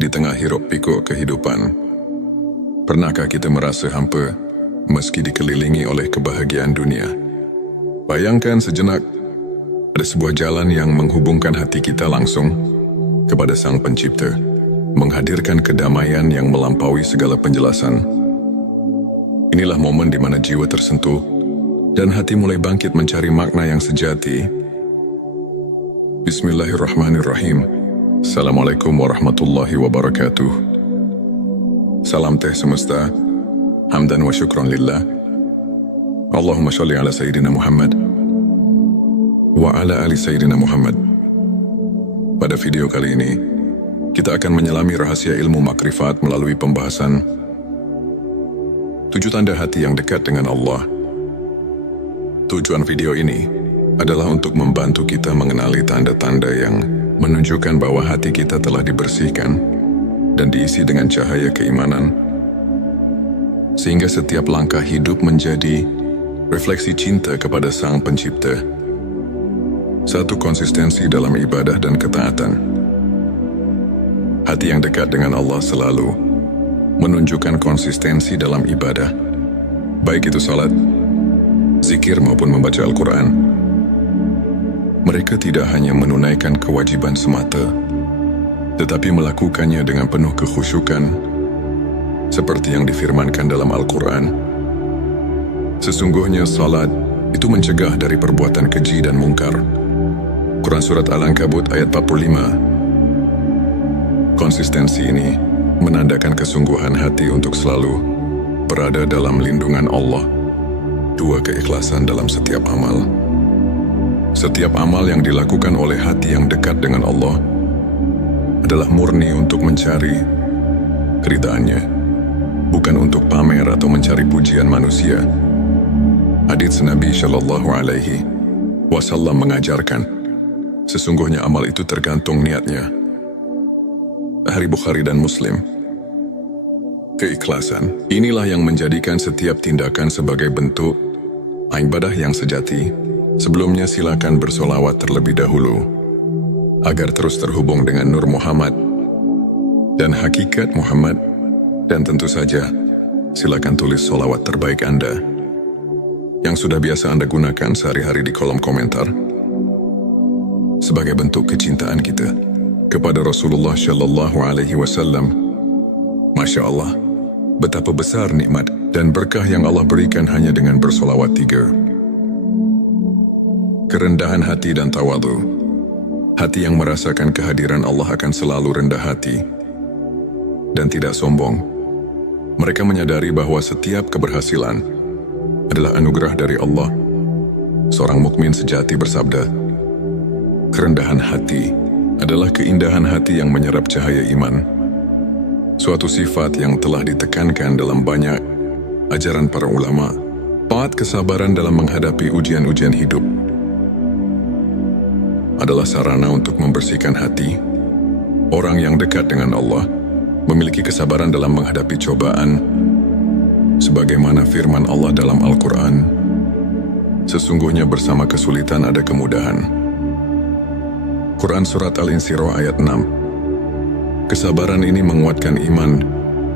Di tengah hiruk-pikuk kehidupan, pernahkah kita merasa hampa meski dikelilingi oleh kebahagiaan dunia? Bayangkan sejenak, ada sebuah jalan yang menghubungkan hati kita langsung kepada Sang Pencipta, menghadirkan kedamaian yang melampaui segala penjelasan. Inilah momen di mana jiwa tersentuh dan hati mulai bangkit mencari makna yang sejati. Bismillahirrahmanirrahim. Assalamualaikum warahmatullahi wabarakatuh. Salam teh semesta, hamdan wa syukron lillah. Allahumma sholli ala Sayyidina Muhammad wa ala ali Sayyidina Muhammad. Pada video kali ini, kita akan menyelami rahasia ilmu makrifat melalui pembahasan 7 tanda hati yang dekat dengan Allah. Tujuan video ini adalah untuk membantu kita mengenali tanda-tanda yang menunjukkan bahwa hati kita telah dibersihkan dan diisi dengan cahaya keimanan, sehingga setiap langkah hidup menjadi refleksi cinta kepada Sang Pencipta. 1. Konsistensi dalam ibadah dan ketaatan. Hati yang dekat dengan Allah selalu menunjukkan konsistensi dalam ibadah, baik itu salat, zikir maupun membaca Al-Quran. Mereka tidak hanya menunaikan kewajiban semata, tetapi melakukannya dengan penuh kekhusyukan, seperti yang difirmankan dalam Al-Quran. Sesungguhnya salat itu mencegah dari perbuatan keji dan mungkar. Quran Surat Al-Ankabut ayat 45. Konsistensi ini menandakan kesungguhan hati untuk selalu berada dalam lindungan Allah. 2. Keikhlasan dalam setiap amal. Setiap amal yang dilakukan oleh hati yang dekat dengan Allah adalah murni untuk mencari keridhaannya, bukan untuk pamer atau mencari pujian manusia. Hadits Nabi Shallallahu Alaihi Wasallam mengajarkan, sesungguhnya amal itu tergantung niatnya. Hadits Bukhari dan Muslim. Keikhlasan inilah yang menjadikan setiap tindakan sebagai bentuk ibadah yang sejati. Sebelumnya silakan bersolawat terlebih dahulu, agar terus terhubung dengan Nur Muhammad dan hakikat Muhammad. Dan tentu saja, silakan tulis solawat terbaik Anda yang sudah biasa Anda gunakan sehari-hari di kolom komentar, sebagai bentuk kecintaan kita kepada Rasulullah Shallallahu Alaihi Wasallam. Masya Allah, betapa besar nikmat dan berkah yang Allah berikan hanya dengan bersolawat 3. Kerendahan hati dan tawadhu. Hati yang merasakan kehadiran Allah akan selalu rendah hati dan tidak sombong. Mereka menyadari bahwa setiap keberhasilan adalah anugerah dari Allah. Seorang mukmin sejati bersabda, kerendahan hati adalah keindahan hati yang menyerap cahaya iman. Suatu sifat yang telah ditekankan dalam banyak ajaran para ulama. 4. Kesabaran dalam menghadapi ujian-ujian hidup adalah sarana untuk membersihkan hati. Orang yang dekat dengan Allah memiliki kesabaran dalam menghadapi cobaan, sebagaimana firman Allah dalam Al-Quran, sesungguhnya bersama kesulitan ada kemudahan. Quran Surat Al-Insyirah ayat 6. Kesabaran ini menguatkan iman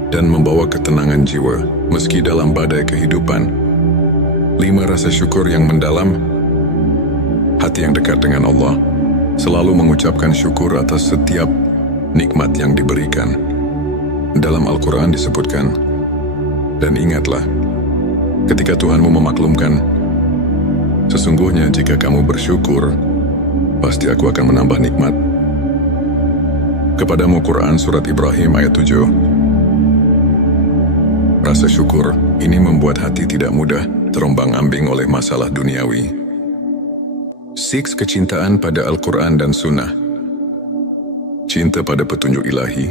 dan membawa ketenangan jiwa meski dalam badai kehidupan. 5. Rasa syukur yang mendalam. Hati yang dekat dengan Allah selalu mengucapkan syukur atas setiap nikmat yang diberikan. Dalam Al-Quran disebutkan, dan ingatlah, ketika Tuhanmu memaklumkan, sesungguhnya jika kamu bersyukur, pasti aku akan menambah nikmat. Kepadamu Quran Surat Ibrahim ayat 7. Rasa syukur ini membuat hati tidak mudah terombang-ambing oleh masalah duniawi. 6. Kecintaan pada Al-Quran dan Sunnah. Cinta pada petunjuk ilahi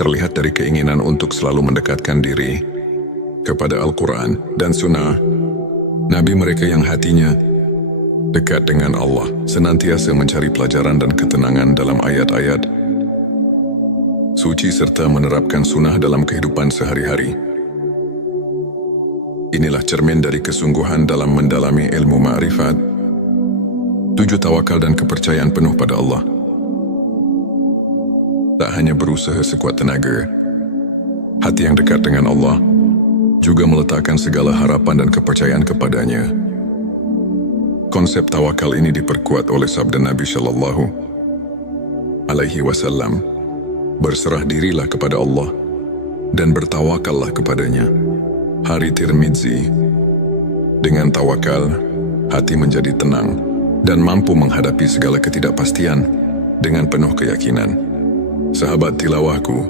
terlihat dari keinginan untuk selalu mendekatkan diri kepada Al-Quran dan Sunnah. Nabi mereka yang hatinya dekat dengan Allah senantiasa mencari pelajaran dan ketenangan dalam ayat-ayat suci serta menerapkan sunnah dalam kehidupan sehari-hari. Inilah cermin dari kesungguhan dalam mendalami ilmu ma'rifat. 7. Tawakal dan kepercayaan penuh pada Allah. tak hanya berusaha sekuat tenaga. Hati yang dekat dengan Allah juga meletakkan segala harapan dan kepercayaan kepadanya. Konsep tawakal ini diperkuat oleh sabda Nabi Shallallahu Alaihi Wasallam, berserah dirilah kepada Allah dan bertawakallah kepadanya. Hari Tirmidzi, dengan tawakal, hati menjadi tenang dan mampu menghadapi segala ketidakpastian dengan penuh keyakinan. Sahabat tilawahku,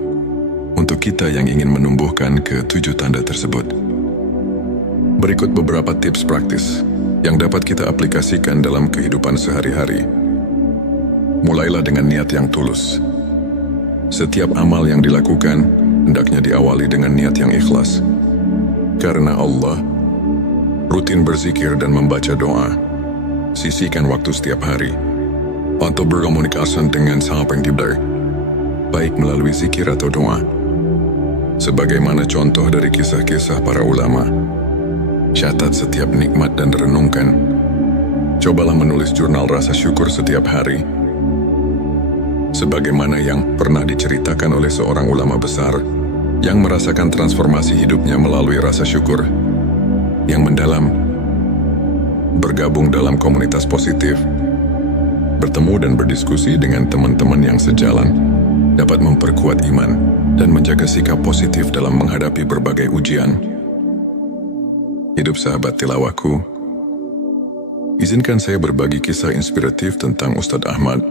untuk kita yang ingin menumbuhkan ke-7 tanda tersebut, berikut beberapa tips praktis yang dapat kita aplikasikan dalam kehidupan sehari-hari. Mulailah dengan niat yang tulus. Setiap amal yang dilakukan hendaknya diawali dengan niat yang ikhlas. Karena Allah, rutin berzikir dan membaca doa. Sisihkan waktu setiap hari untuk berkomunikasi dengan Sang Pencipta, baik melalui zikir atau doa. Sebagaimana contoh dari kisah-kisah para ulama, catat setiap nikmat dan renungkan. Cobalah menulis jurnal rasa syukur setiap hari. Sebagaimana yang pernah diceritakan oleh seorang ulama besar yang merasakan transformasi hidupnya melalui rasa syukur yang mendalam, bergabung dalam komunitas positif, bertemu dan berdiskusi dengan teman-teman yang sejalan, dapat memperkuat iman dan menjaga sikap positif dalam menghadapi berbagai ujian. Hidup sahabat tilawahku, izinkan saya berbagi kisah inspiratif tentang Ustadz Ahmad,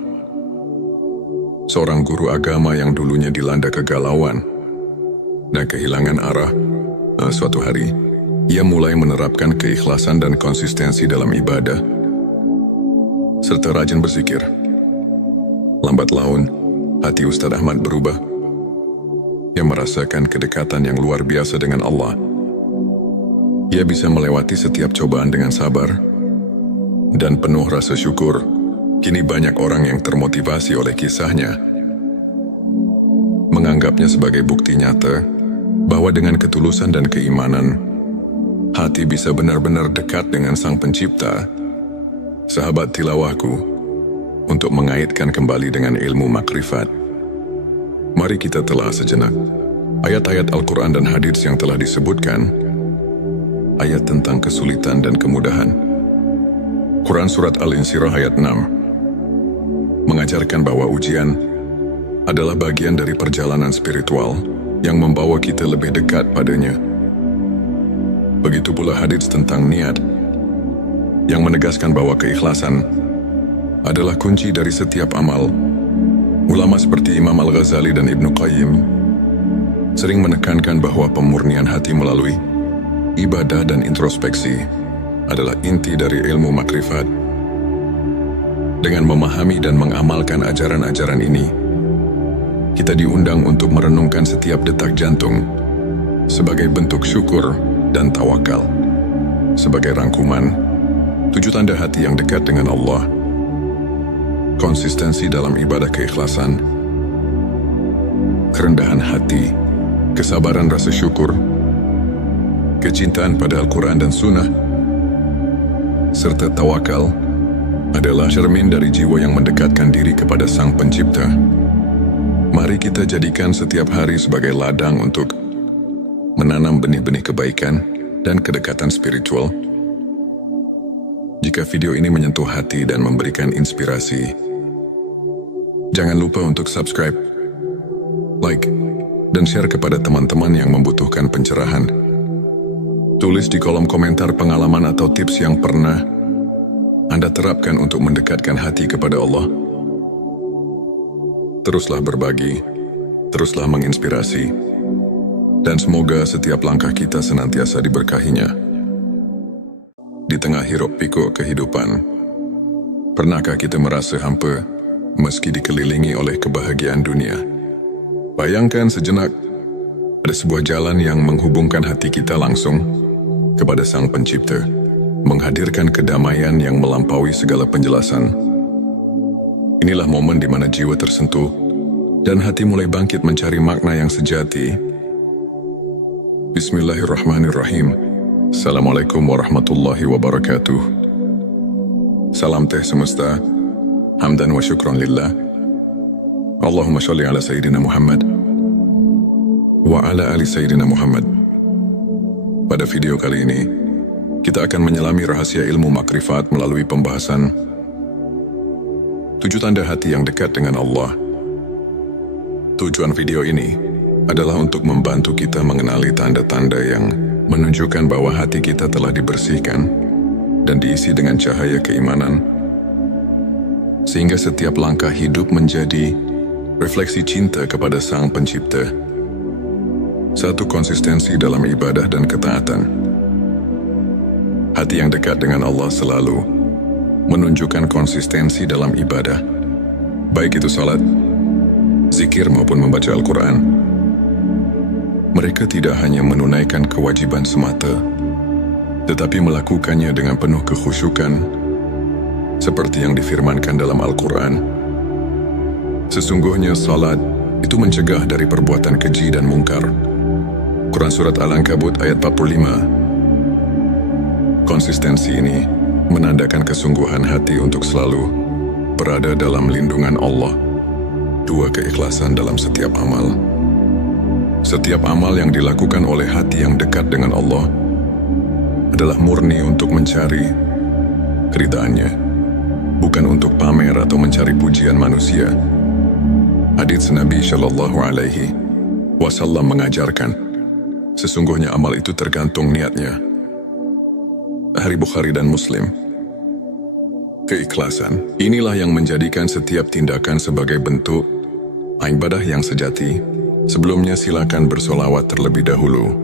seorang guru agama yang dulunya dilanda kegalauan dan kehilangan arah. Suatu hari, ia mulai menerapkan keikhlasan dan konsistensi dalam ibadah, serta rajin berzikir. Lambat laun, hati Ustadz Ahmad berubah. Ia merasakan kedekatan yang luar biasa dengan Allah. Ia bisa melewati setiap cobaan dengan sabar dan penuh rasa syukur. Kini banyak orang yang termotivasi oleh kisahnya, menganggapnya sebagai bukti nyata bahwa dengan ketulusan dan keimanan, hati bisa benar-benar dekat dengan Sang Pencipta. Sahabat tilawahku, untuk mengaitkan kembali dengan ilmu makrifat, mari kita telah sejenak ayat-ayat Al-Quran dan hadits yang telah disebutkan. Ayat tentang kesulitan dan kemudahan. Quran Surat Al-Insyirah ayat 6 mengajarkan bahwa ujian adalah bagian dari perjalanan spiritual yang membawa kita lebih dekat padanya. Begitu pula hadits tentang niat yang menegaskan bahwa keikhlasan adalah kunci dari setiap amal. Ulama seperti Imam Al-Ghazali dan Ibnu Qayyim sering menekankan bahwa pemurnian hati melalui ibadah dan introspeksi adalah inti dari ilmu makrifat. Dengan memahami dan mengamalkan ajaran-ajaran ini, kita diundang untuk merenungkan setiap detak jantung sebagai bentuk syukur dan tawakal. Sebagai rangkuman, 7 tanda hati yang dekat dengan Allah: konsistensi dalam ibadah keikhlasan, kerendahan hati, kesabaran rasa syukur, kecintaan pada Al-Quran dan Sunnah, serta tawakal adalah cermin dari jiwa yang mendekatkan diri kepada Sang Pencipta. Mari kita jadikan setiap hari sebagai ladang untuk menanam benih-benih kebaikan dan kedekatan spiritual. Jika video ini menyentuh hati dan memberikan inspirasi, jangan lupa untuk subscribe, like, dan share kepada teman-teman yang membutuhkan pencerahan. Tulis di kolom komentar pengalaman atau tips yang pernah Anda terapkan untuk mendekatkan hati kepada Allah. Teruslah berbagi, teruslah menginspirasi, dan semoga setiap langkah kita senantiasa diberkahinya. Di tengah hiruk pikuk kehidupan, pernahkah kita merasa hampa meski dikelilingi oleh kebahagiaan dunia? Bayangkan sejenak, ada sebuah jalan yang menghubungkan hati kita langsung kepada Sang Pencipta, menghadirkan kedamaian yang melampaui segala penjelasan. Inilah momen di mana jiwa tersentuh dan hati mulai bangkit mencari makna yang sejati. Bismillahirrahmanirrahim. Assalamualaikum warahmatullahi wabarakatuh. Salam teh semesta, hamdan wa syukron lillah. Allahumma sholli ala Sayyidina Muhammad wa ala ali Sayyidina Muhammad. Pada video kali ini, kita akan menyelami rahasia ilmu makrifat melalui pembahasan 7 tanda hati yang dekat dengan Allah. Tujuan video ini adalah untuk membantu kita mengenali tanda-tanda yang menunjukkan bahwa hati kita telah dibersihkan dan diisi dengan cahaya keimanan, sehingga setiap langkah hidup menjadi refleksi cinta kepada Sang Pencipta. Satu, konsistensi dalam ibadah dan ketaatan. Hati yang dekat dengan Allah selalu menunjukkan konsistensi dalam ibadah, baik itu salat, zikir maupun membaca Al-Quran. Mereka tidak hanya menunaikan kewajiban semata, tetapi melakukannya dengan penuh kekhusyukan, seperti yang difirmankan dalam Al-Quran. Sesungguhnya salat itu mencegah dari perbuatan keji dan mungkar. Quran Surat Al-Ankabut ayat 45. Konsistensi ini menandakan kesungguhan hati untuk selalu berada dalam lindungan Allah. 2, keikhlasan dalam setiap amal. Setiap amal yang dilakukan oleh hati yang dekat dengan Allah adalah murni untuk mencari keridhaannya, bukan untuk pamer atau mencari pujian manusia. Hadits Nabi Shallallahu Alaihi Wasallam mengajarkan, sesungguhnya amal itu tergantung niatnya. Hadits Bukhari dan Muslim. Keikhlasan inilah yang menjadikan setiap tindakan sebagai bentuk ibadah yang sejati. Sebelumnya silakan bersolawat terlebih dahulu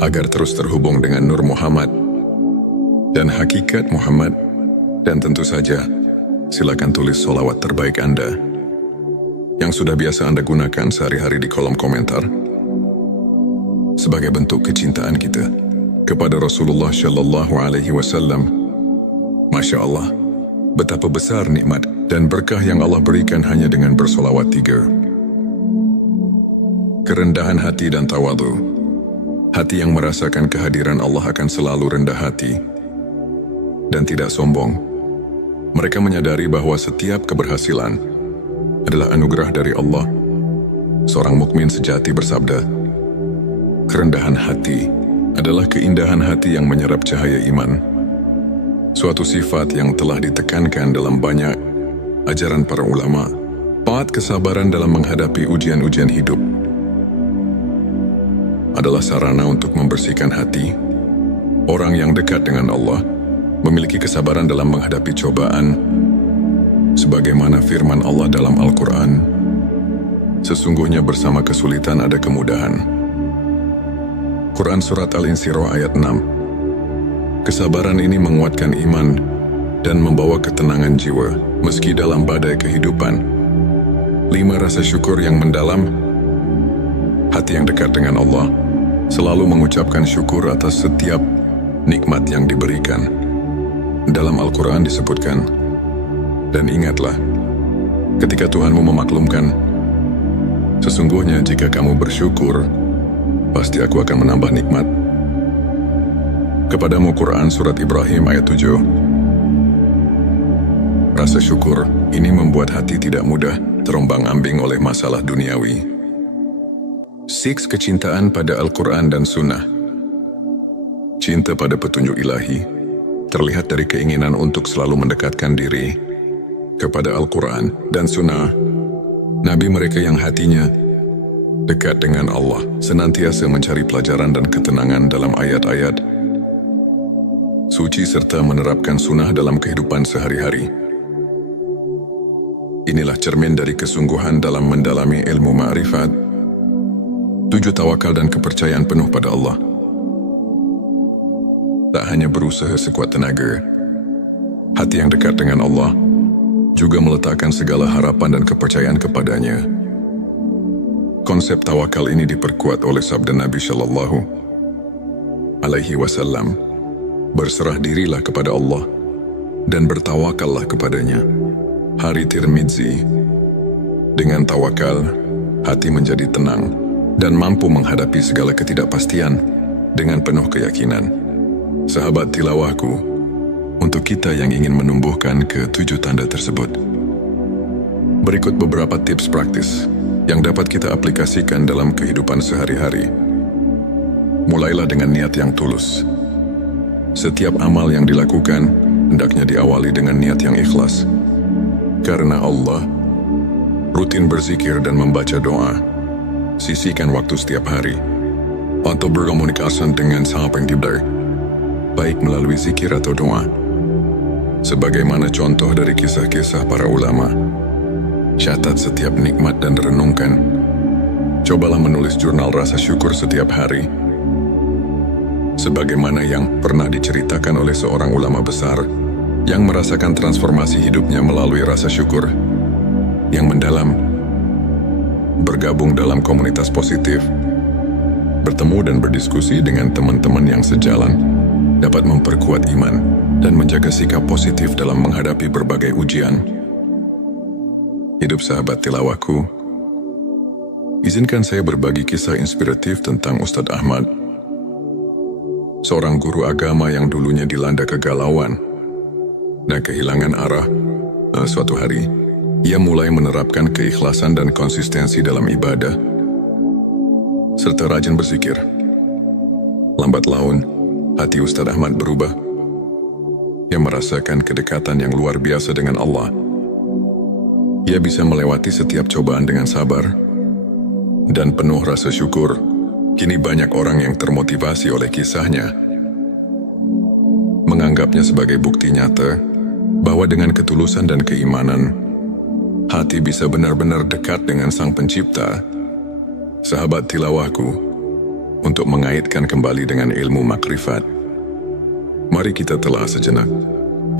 agar terus terhubung dengan Nur Muhammad dan hakikat Muhammad, dan tentu saja silakan tulis solawat terbaik Anda yang sudah biasa Anda gunakan sehari-hari di kolom komentar sebagai bentuk kecintaan kita kepada Rasulullah Shallallahu Alaihi Wasallam. Masya Allah, betapa besar nikmat dan berkah yang Allah berikan hanya dengan bersolawat 3. Kerendahan hati dan tawadhu. Hati yang merasakan kehadiran Allah akan selalu rendah hati dan tidak sombong. Mereka menyadari bahwa setiap keberhasilan adalah anugerah dari Allah. Seorang mukmin sejati bersabda, kerendahan hati adalah keindahan hati yang menyerap cahaya iman. Suatu sifat yang telah ditekankan dalam banyak ajaran para ulama. 4, kesabaran dalam menghadapi ujian-ujian hidup adalah sarana untuk membersihkan hati. Orang yang dekat dengan Allah memiliki kesabaran dalam menghadapi cobaan, sebagaimana firman Allah dalam Al-Quran, sesungguhnya bersama kesulitan ada kemudahan. Quran Surat Al-Insyirah ayat 6. Kesabaran ini menguatkan iman dan membawa ketenangan jiwa meski dalam badai kehidupan. 5, rasa syukur yang mendalam. Hati yang dekat dengan Allah selalu mengucapkan syukur atas setiap nikmat yang diberikan. Dalam Al-Quran disebutkan, dan ingatlah, ketika Tuhanmu memaklumkan, sesungguhnya jika kamu bersyukur, pasti aku akan menambah nikmat. Kepadamu Quran Surat Ibrahim ayat 7. Rasa syukur ini membuat hati tidak mudah terombang-ambing oleh masalah duniawi. 6, kecintaan pada Al-Quran dan Sunnah. Cinta pada petunjuk ilahi terlihat dari keinginan untuk selalu mendekatkan diri kepada Al-Quran dan Sunnah. Nabi mereka yang hatinya dekat dengan Allah senantiasa mencari pelajaran dan ketenangan dalam ayat-ayat suci serta menerapkan sunnah dalam kehidupan sehari-hari. Inilah cermin dari kesungguhan dalam mendalami ilmu ma'rifat. 7, tawakal dan kepercayaan penuh pada Allah. Tak hanya berusaha sekuat tenaga, hati yang dekat dengan Allah juga meletakkan segala harapan dan kepercayaan kepadanya. Konsep tawakal ini diperkuat oleh sabda Nabi Shallallahu Alaihi Wasallam, berserah dirilah kepada Allah dan bertawakallah kepadanya. Hari Tirmidzi. Dengan tawakal, hati menjadi tenang dan mampu menghadapi segala ketidakpastian dengan penuh keyakinan. Sahabat tilawahku, untuk kita yang ingin menumbuhkan ke-7 tanda tersebut, Berikut beberapa tips praktis yang dapat kita aplikasikan dalam kehidupan sehari-hari. Mulailah dengan niat yang tulus. Setiap amal yang dilakukan hendaknya diawali dengan niat yang ikhlas. Karena Allah, rutin berzikir dan membaca doa. Sisihkan waktu setiap hari untuk berkomunikasi dengan Sang Pencipta, baik melalui zikir atau doa. Sebagaimana contoh dari kisah-kisah para ulama, catat setiap nikmat dan renungkan. Cobalah menulis jurnal rasa syukur setiap hari. Sebagaimana yang pernah diceritakan oleh seorang ulama besar yang merasakan transformasi hidupnya melalui rasa syukur yang mendalam, bergabung dalam komunitas positif, bertemu dan berdiskusi dengan teman-teman yang sejalan, dapat memperkuat iman dan menjaga sikap positif dalam menghadapi berbagai ujian. Hidup sahabat tilawahku, izinkan saya berbagi kisah inspiratif tentang Ustadz Ahmad, seorang guru agama yang dulunya dilanda kegalauan dan kehilangan arah. Suatu hari, ia mulai menerapkan keikhlasan dan konsistensi dalam ibadah, serta rajin berzikir. Lambat laun, hati Ustadz Ahmad berubah. Ia merasakan kedekatan yang luar biasa dengan Allah. Ia bisa melewati setiap cobaan dengan sabar dan penuh rasa syukur. Kini banyak orang yang termotivasi oleh kisahnya, menganggapnya sebagai bukti nyata bahwa dengan ketulusan dan keimanan, hati bisa benar-benar dekat dengan Sang Pencipta. Sahabat tilawahku, untuk mengaitkan kembali dengan ilmu makrifat, mari kita telah sejenak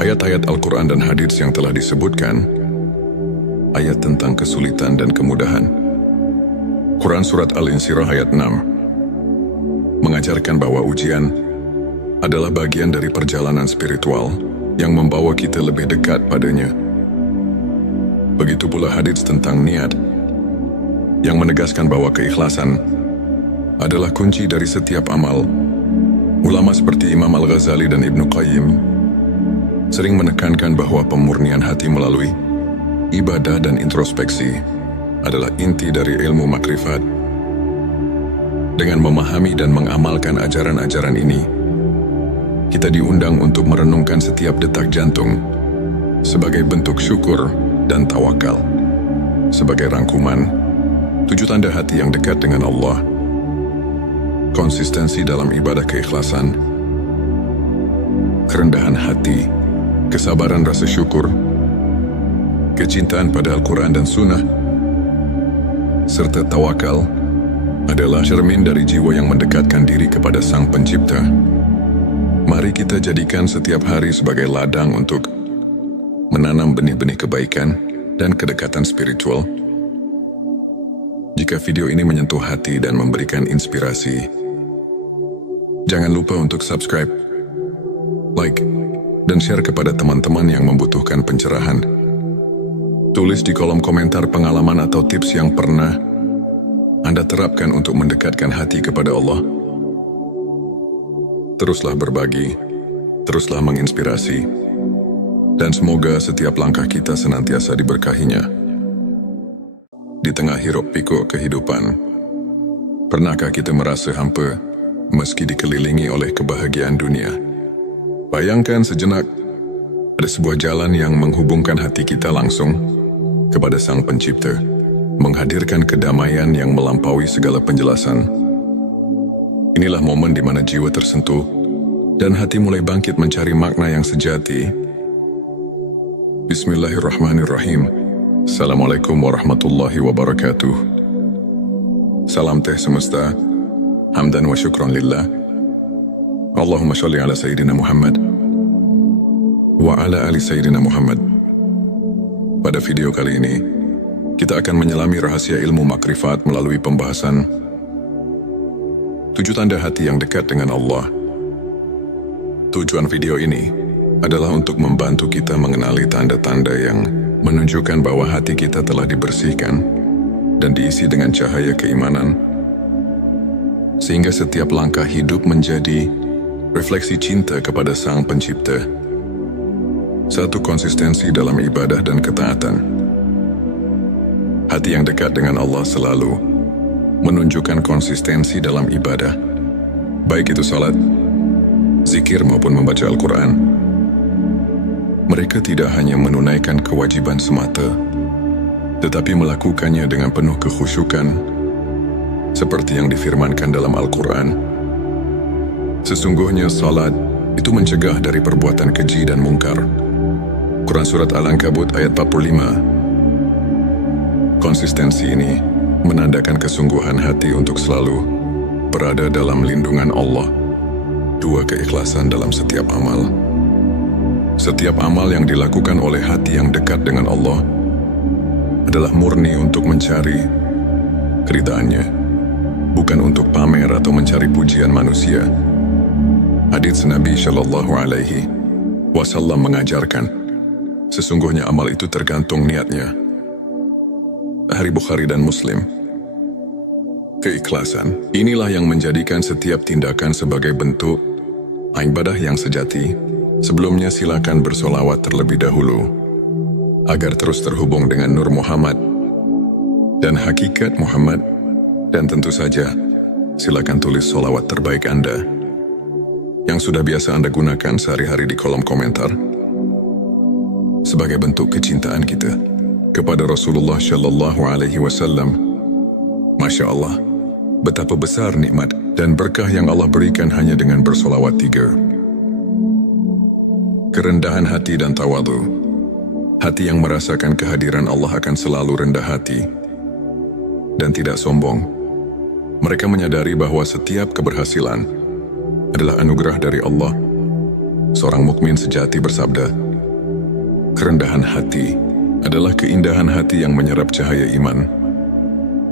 ayat-ayat Al-Quran dan hadits yang telah disebutkan, ayat tentang kesulitan dan kemudahan. Quran Surat Al-Insyirah ayat 6 mengajarkan bahwa ujian adalah bagian dari perjalanan spiritual yang membawa kita lebih dekat padanya. Begitu pula hadits tentang niat, yang menegaskan bahwa keikhlasan adalah kunci dari setiap amal. Ulama seperti Imam Al-Ghazali dan Ibnu Qayyim sering menekankan bahwa pemurnian hati melalui ibadah dan introspeksi adalah inti dari ilmu makrifat. Dengan memahami dan mengamalkan ajaran-ajaran ini, kita diundang untuk merenungkan setiap detak jantung sebagai bentuk syukur dan tawakal. Sebagai rangkuman, 7 tanda hati yang dekat dengan Allah: konsistensi dalam ibadah keikhlasan, kerendahan hati, kesabaran rasa syukur, kecintaan pada Al-Quran dan Sunnah, serta tawakal adalah cermin dari jiwa yang mendekatkan diri kepada Sang Pencipta. Mari kita jadikan setiap hari sebagai ladang untuk menanam benih-benih kebaikan dan kedekatan spiritual. Jika video ini menyentuh hati dan memberikan inspirasi, jangan lupa untuk subscribe, like, dan share kepada teman-teman yang membutuhkan pencerahan. Tulis di kolom komentar pengalaman atau tips yang pernah Anda terapkan untuk mendekatkan hati kepada Allah. Teruslah berbagi, teruslah menginspirasi, dan semoga setiap langkah kita senantiasa diberkahinya. Di tengah hiruk pikuk kehidupan, pernahkah kita merasa hampa meski dikelilingi oleh kebahagiaan dunia? Bayangkan sejenak, ada sebuah jalan yang menghubungkan hati kita langsung kepada Sang Pencipta, menghadirkan kedamaian yang melampaui segala penjelasan. Inilah momen di mana jiwa tersentuh dan hati mulai bangkit mencari makna yang sejati. Bismillahirrahmanirrahim. Assalamualaikum warahmatullahi wabarakatuh. Salam teh semesta, hamdan wa syukran lillah. Allahumma sholli ala Sayyidina Muhammad wa ala ali Sayyidina Muhammad. Pada video kali ini, kita akan menyelami rahasia ilmu makrifat melalui pembahasan 7 tanda hati yang dekat dengan Allah. Tujuan video ini adalah untuk membantu kita mengenali tanda-tanda yang menunjukkan bahwa hati kita telah dibersihkan dan diisi dengan cahaya keimanan, sehingga setiap langkah hidup menjadi refleksi cinta kepada Sang Pencipta. 1. Konsistensi dalam ibadah dan ketaatan. Hati yang dekat dengan Allah selalu menunjukkan konsistensi dalam ibadah, baik itu salat, zikir maupun membaca Al-Quran. Mereka tidak hanya menunaikan kewajiban semata, tetapi melakukannya dengan penuh kekhusyukan, seperti yang difirmankan dalam Al-Quran. Sesungguhnya salat itu mencegah dari perbuatan keji dan mungkar. Quran Surat Al-Ankabut ayat 45. Konsistensi ini menandakan kesungguhan hati untuk selalu berada dalam lindungan Allah. 2. Keikhlasan dalam setiap amal. Setiap amal yang dilakukan oleh hati yang dekat dengan Allah adalah murni untuk mencari keridhaannya, bukan untuk pamer atau mencari pujian manusia. Hadits Nabi Shallallahu Alaihi Wasallam mengajarkan, sesungguhnya amal itu tergantung niatnya. Hari Bukhari dan Muslim. Keikhlasan, inilah yang menjadikan setiap tindakan sebagai bentuk ibadah yang sejati. Sebelumnya silakan bersolawat terlebih dahulu, agar terus terhubung dengan Nur Muhammad dan hakikat Muhammad. Dan tentu saja, silakan tulis solawat terbaik Anda yang sudah biasa Anda gunakan sehari-hari di kolom komentar, sebagai bentuk kecintaan kita kepada Rasulullah Shallallahu Alaihi Wasallam. Masya Allah, betapa besar nikmat dan berkah yang Allah berikan hanya dengan bersolawat 3. Kerendahan hati dan tawadhu. Hati yang merasakan kehadiran Allah akan selalu rendah hati dan tidak sombong. Mereka menyadari bahwa setiap keberhasilan adalah anugerah dari Allah. Seorang mukmin sejati bersabda, kerendahan hati adalah keindahan hati yang menyerap cahaya iman.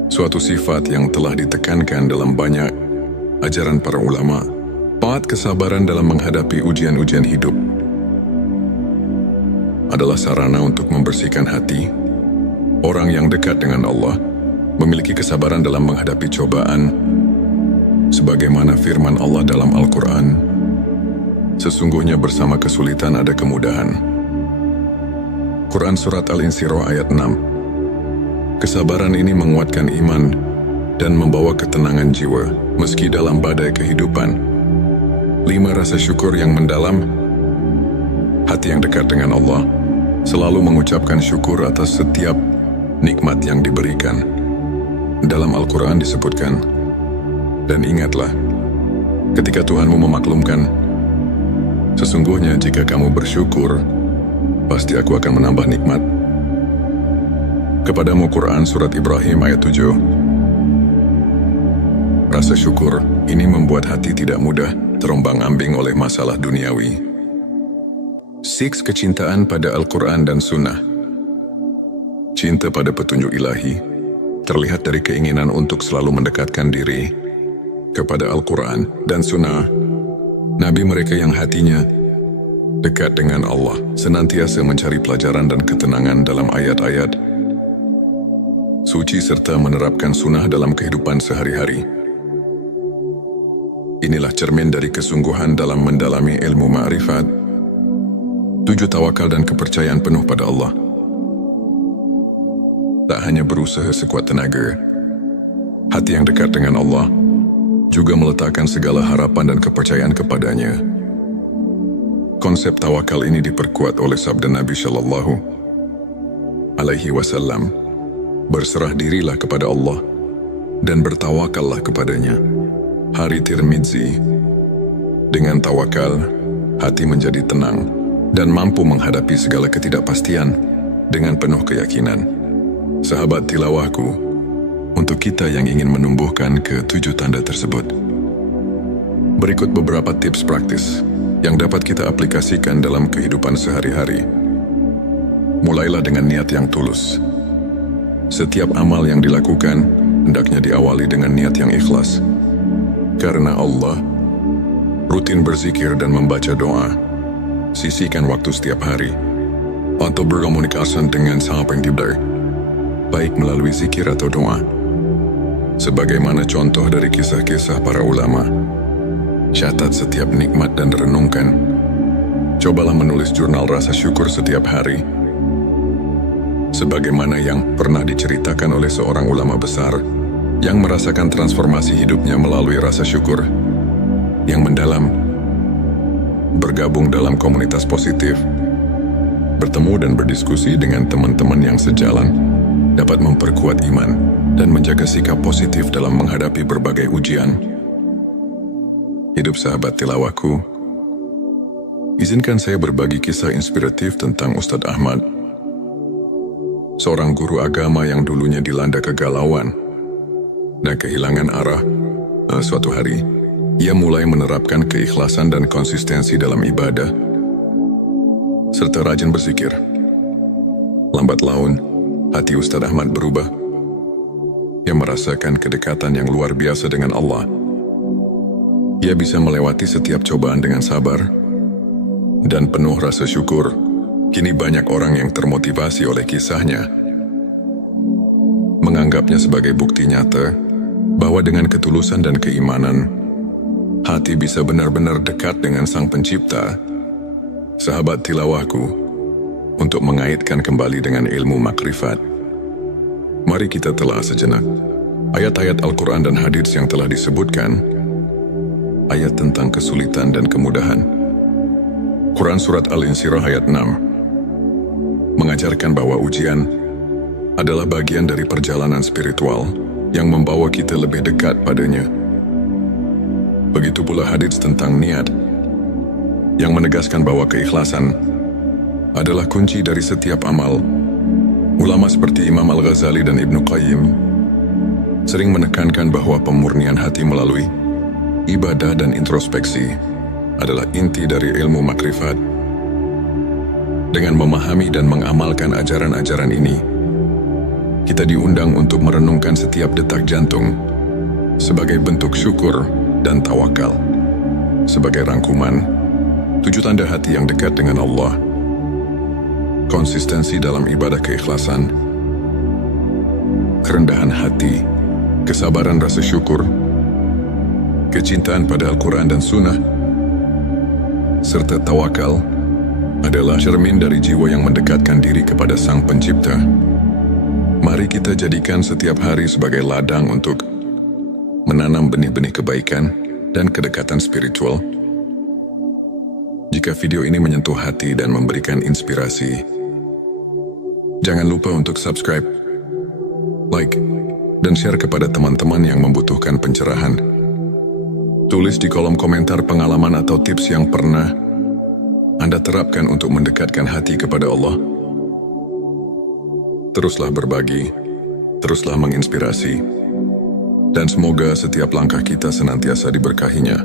Suatu sifat yang telah ditekankan dalam banyak ajaran para ulama. 4. Kesabaran dalam menghadapi ujian-ujian hidup adalah sarana untuk membersihkan hati. Orang yang dekat dengan Allah memiliki kesabaran dalam menghadapi cobaan, sebagaimana firman Allah dalam Al-Quran, sesungguhnya bersama kesulitan ada kemudahan. Quran Surat Al-Insyirah ayat 6. Kesabaran ini menguatkan iman dan membawa ketenangan jiwa meski dalam badai kehidupan. 5. Rasa syukur yang mendalam. Hati yang dekat dengan Allah selalu mengucapkan syukur atas setiap nikmat yang diberikan. Dalam Al-Quran disebutkan, dan ingatlah, ketika Tuhanmu memaklumkan, sesungguhnya jika kamu bersyukur, pasti aku akan menambah nikmat kepadamu. Quran Surat Ibrahim ayat 7. Rasa syukur ini membuat hati tidak mudah terombang-ambing oleh masalah duniawi. 6. Kecintaan pada Al-Quran dan Sunnah. Cinta pada petunjuk ilahi terlihat dari keinginan untuk selalu mendekatkan diri kepada Al-Quran dan Sunnah. Nabi mereka yang hatinya dekat dengan Allah senantiasa mencari pelajaran dan ketenangan dalam ayat-ayat suci serta menerapkan sunnah dalam kehidupan sehari-hari. Inilah cermin dari kesungguhan dalam mendalami ilmu ma'rifat. 7. Tawakal dan kepercayaan penuh pada Allah. Tak hanya berusaha sekuat tenaga, hati yang dekat dengan Allah juga meletakkan segala harapan dan kepercayaan kepadanya. Konsep tawakal ini diperkuat oleh sabda Nabi Shallallahu Alaihi Wasallam, berserah dirilah kepada Allah dan bertawakallah kepadanya. Hari Tirmidzi. Dengan tawakal, hati menjadi tenang dan mampu menghadapi segala ketidakpastian dengan penuh keyakinan. Sahabat tilawahku, untuk kita yang ingin menumbuhkan ke-7 tanda tersebut, berikut beberapa tips praktis yang dapat kita aplikasikan dalam kehidupan sehari-hari. Mulailah dengan niat yang tulus. Setiap amal yang dilakukan hendaknya diawali dengan niat yang ikhlas. Karena Allah, rutin berzikir dan membaca doa. Sisihkan waktu setiap hari untuk berkomunikasi dengan Sang Pencipta, baik melalui zikir atau doa. Sebagaimana contoh dari kisah-kisah para ulama, catat setiap nikmat dan renungkan. Cobalah menulis jurnal rasa syukur setiap hari. sebagaimana yang pernah diceritakan oleh seorang ulama besar yang merasakan transformasi hidupnya melalui rasa syukur yang mendalam, bergabung dalam komunitas positif, bertemu dan berdiskusi dengan teman-teman yang sejalan, dapat memperkuat iman dan menjaga sikap positif dalam menghadapi berbagai ujian. Hidup sahabat tilawahku, izinkan saya berbagi kisah inspiratif tentang Ustadz Ahmad, seorang guru agama yang dulunya dilanda kegalauan dan kehilangan arah. Suatu hari, ia mulai menerapkan keikhlasan dan konsistensi dalam ibadah, serta rajin berzikir. Lambat laun, hati Ustadz Ahmad berubah. Ia merasakan kedekatan yang luar biasa dengan Allah. Ia bisa melewati setiap cobaan dengan sabar dan penuh rasa syukur. Kini banyak orang yang termotivasi oleh kisahnya, menganggapnya sebagai bukti nyata bahwa dengan ketulusan dan keimanan, hati bisa benar-benar dekat dengan Sang Pencipta. Sahabat tilawahku, untuk mengaitkan kembali dengan ilmu makrifat, mari kita telah sejenak ayat-ayat Al-Quran dan hadits yang telah disebutkan, ayat tentang kesulitan dan kemudahan. Quran Surat Al-Insyirah ayat 6 mengajarkan bahwa ujian adalah bagian dari perjalanan spiritual yang membawa kita lebih dekat padanya. Begitu pula hadits tentang niat, yang menegaskan bahwa keikhlasan adalah kunci dari setiap amal. Ulama seperti Imam Al-Ghazali dan Ibnu Qayyim sering menekankan bahwa pemurnian hati melalui ibadah dan introspeksi adalah inti dari ilmu makrifat. Dengan memahami dan mengamalkan ajaran-ajaran ini, kita diundang untuk merenungkan setiap detak jantung sebagai bentuk syukur dan tawakal. Sebagai rangkuman, 7 tanda hati yang dekat dengan Allah: konsistensi dalam ibadah keikhlasan, kerendahan hati, kesabaran rasa syukur, kecintaan pada Al-Quran dan Sunnah, serta tawakal adalah cermin dari jiwa yang mendekatkan diri kepada Sang Pencipta. Mari kita jadikan setiap hari sebagai ladang untuk menanam benih-benih kebaikan dan kedekatan spiritual. Jika video ini menyentuh hati dan memberikan inspirasi, jangan lupa untuk subscribe, like, dan share kepada teman-teman yang membutuhkan pencerahan. Tulis di kolom komentar pengalaman atau tips yang pernah Anda terapkan untuk mendekatkan hati kepada Allah. Teruslah berbagi, teruslah menginspirasi, dan semoga setiap langkah kita senantiasa diberkahinya.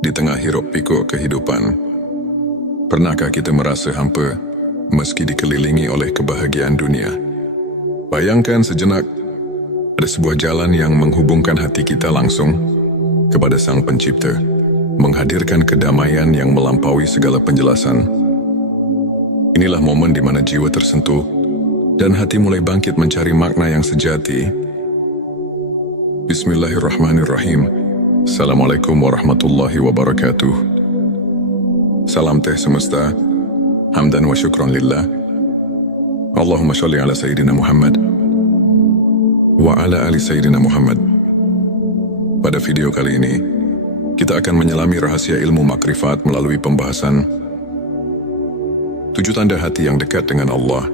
Di tengah hiruk-pikuk kehidupan, pernahkah kita merasa hampa meski dikelilingi oleh kebahagiaan dunia? Bayangkan sejenak, ada sebuah jalan yang menghubungkan hati kita langsung kepada Sang Pencipta, menghadirkan kedamaian yang melampaui segala penjelasan. Inilah momen di mana jiwa tersentuh dan hati mulai bangkit mencari makna yang sejati. Bismillahirrahmanirrahim. Assalamualaikum warahmatullahi wabarakatuh. Salam teh semesta, hamdan wa syukron lillah. Allahumma sholli ala Sayyidina Muhammad wa ala ali Sayyidina Muhammad. Pada video kali ini, kita akan menyelami rahasia ilmu makrifat melalui pembahasan 7 tanda hati yang dekat dengan Allah.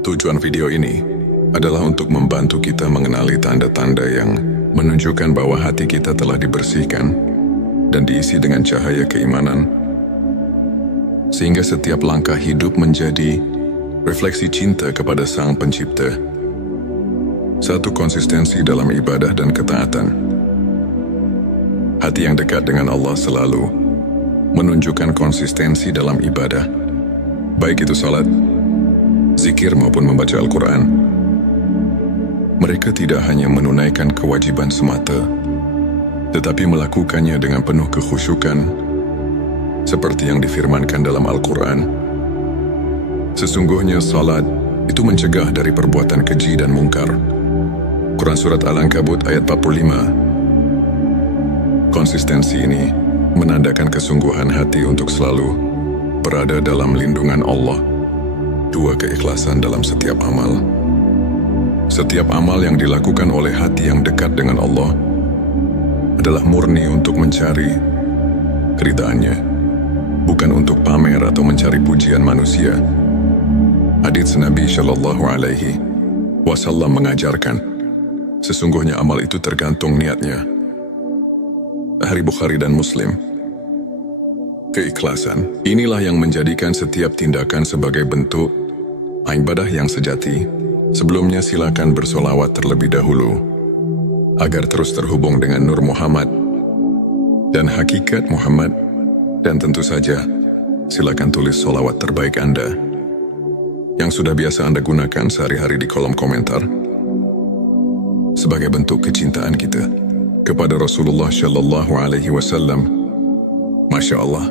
Tujuan video ini adalah untuk membantu kita mengenali tanda-tanda yang menunjukkan bahwa hati kita telah dibersihkan dan diisi dengan cahaya keimanan, sehingga setiap langkah hidup menjadi refleksi cinta kepada Sang Pencipta. 1. Konsistensi dalam ibadah dan ketaatan. Hati yang dekat dengan Allah selalu menunjukkan konsistensi dalam ibadah, baik itu salat, zikir maupun membaca Al-Quran. Mereka tidak hanya menunaikan kewajiban semata, tetapi melakukannya dengan penuh kekhusyukan, seperti yang difirmankan dalam Al-Quran. Sesungguhnya salat itu mencegah dari perbuatan keji dan mungkar. Quran Surat Al-Ankabut ayat 45. Konsistensi ini menandakan kesungguhan hati untuk selalu berada dalam lindungan Allah 2. Keikhlasan dalam setiap amal. Setiap amal yang dilakukan oleh hati yang dekat dengan Allah adalah murni untuk mencari keridhaannya, bukan untuk pamer atau mencari pujian manusia. Hadits Nabi Shallallahu Alaihi Wasallam mengajarkan, sesungguhnya amal itu tergantung niatnya. Hadits Bukhari dan Muslim. Keikhlasan inilah yang menjadikan setiap tindakan sebagai bentuk ibadah yang sejati. Sebelumnya silakan bersolawat terlebih dahulu agar terus terhubung dengan Nur Muhammad dan hakikat Muhammad. Dan tentu saja silakan tulis solawat terbaik Anda yang sudah biasa Anda gunakan sehari-hari di kolom komentar sebagai bentuk kecintaan kita kepada Rasulullah Shallallahu Alaihi Wasallam. Masya Allah,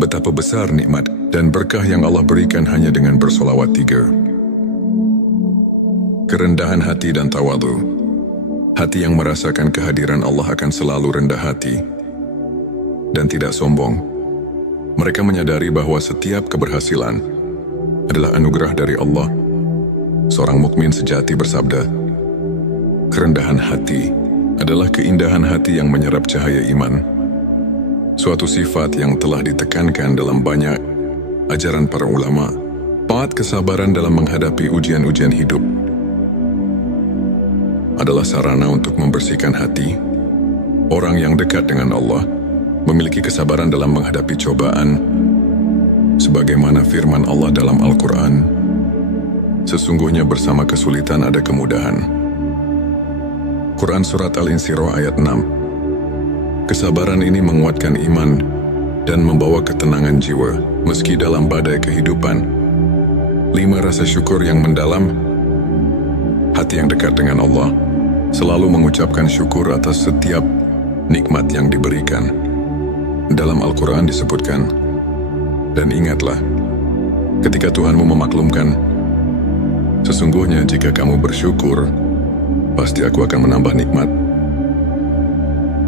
betapa besar nikmat dan berkah yang Allah berikan hanya dengan bersolawat 3. Kerendahan hati dan tawadhu. Hati yang merasakan kehadiran Allah akan selalu rendah hati dan tidak sombong. Mereka menyadari bahwa setiap keberhasilan adalah anugerah dari Allah. Seorang mukmin sejati bersabda, kerendahan hati adalah keindahan hati yang menyerap cahaya iman. Suatu sifat yang telah ditekankan dalam banyak ajaran para ulama. 4. Kesabaran dalam menghadapi ujian-ujian hidup adalah sarana untuk membersihkan hati. Orang yang dekat dengan Allah memiliki kesabaran dalam menghadapi cobaan, sebagaimana firman Allah dalam Al-Quran, sesungguhnya bersama kesulitan ada kemudahan. Quran Surat Al-Insyirah ayat 6. Kesabaran ini menguatkan iman dan membawa ketenangan jiwa meski dalam badai kehidupan. 5. Rasa syukur yang mendalam. Hati yang dekat dengan Allah selalu mengucapkan syukur atas setiap nikmat yang diberikan. Dalam Al-Quran disebutkan, dan ingatlah, ketika Tuhanmu memaklumkan, sesungguhnya jika kamu bersyukur, pasti aku akan menambah nikmat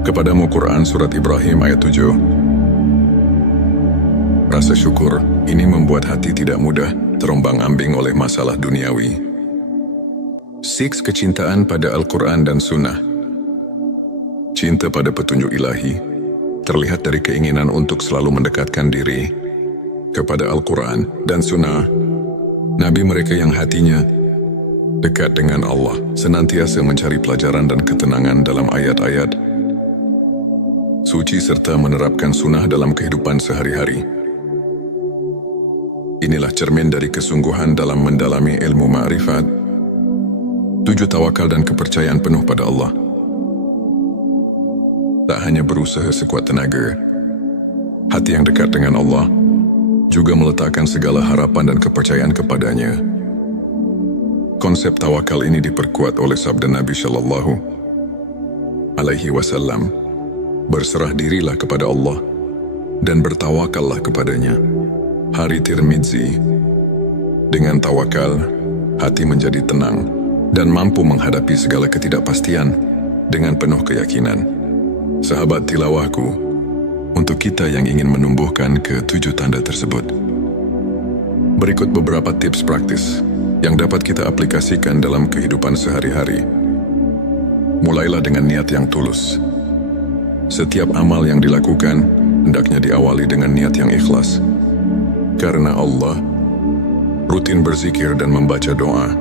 kepadamu. Quran Surat Ibrahim ayat 7. Rasa syukur ini membuat hati tidak mudah terombang-ambing oleh masalah duniawi. 6. Kecintaan pada Al-Quran dan Sunnah. Cinta pada petunjuk ilahi terlihat dari keinginan untuk selalu mendekatkan diri kepada Al-Quran dan Sunnah. Nabi mereka yang hatinya dekat dengan Allah senantiasa mencari pelajaran dan ketenangan dalam ayat-ayat suci serta menerapkan sunnah dalam kehidupan sehari-hari. Inilah cermin dari kesungguhan dalam mendalami ilmu ma'rifat. 7. Tawakal dan kepercayaan penuh pada Allah. Tak hanya berusaha sekuat tenaga, hati yang dekat dengan Allah juga meletakkan segala harapan dan kepercayaan kepadanya. Konsep tawakal ini diperkuat oleh sabda Nabi Shallallahu Alaihi Wasallam, berserah dirilah kepada Allah dan bertawakallah kepadanya. Hari Tirmidzi. Dengan tawakal, hati menjadi tenang dan mampu menghadapi segala ketidakpastian dengan penuh keyakinan. Sahabat tilawahku, untuk kita yang ingin menumbuhkan ke-7 tanda tersebut, berikut beberapa tips praktis yang dapat kita aplikasikan dalam kehidupan sehari-hari. Mulailah dengan niat yang tulus. Setiap amal yang dilakukan hendaknya diawali dengan niat yang ikhlas. Karena Allah, rutin berzikir dan membaca doa.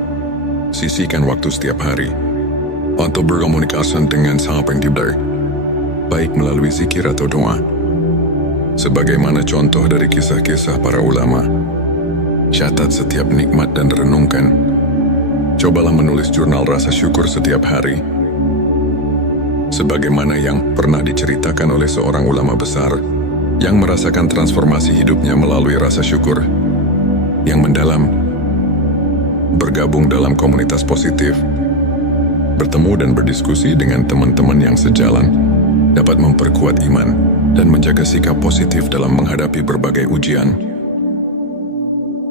Sisihkan waktu setiap hari untuk berkomunikasi dengan Sang Pencipta, baik melalui zikir atau doa. Sebagaimana contoh dari kisah-kisah para ulama, catat setiap nikmat dan renungkan. Cobalah menulis jurnal rasa syukur setiap hari. Sebagaimana yang pernah diceritakan oleh seorang ulama besar yang merasakan transformasi hidupnya melalui rasa syukur yang mendalam. Bergabung dalam komunitas positif, bertemu dan berdiskusi dengan teman-teman yang sejalan, dapat memperkuat iman dan menjaga sikap positif dalam menghadapi berbagai ujian.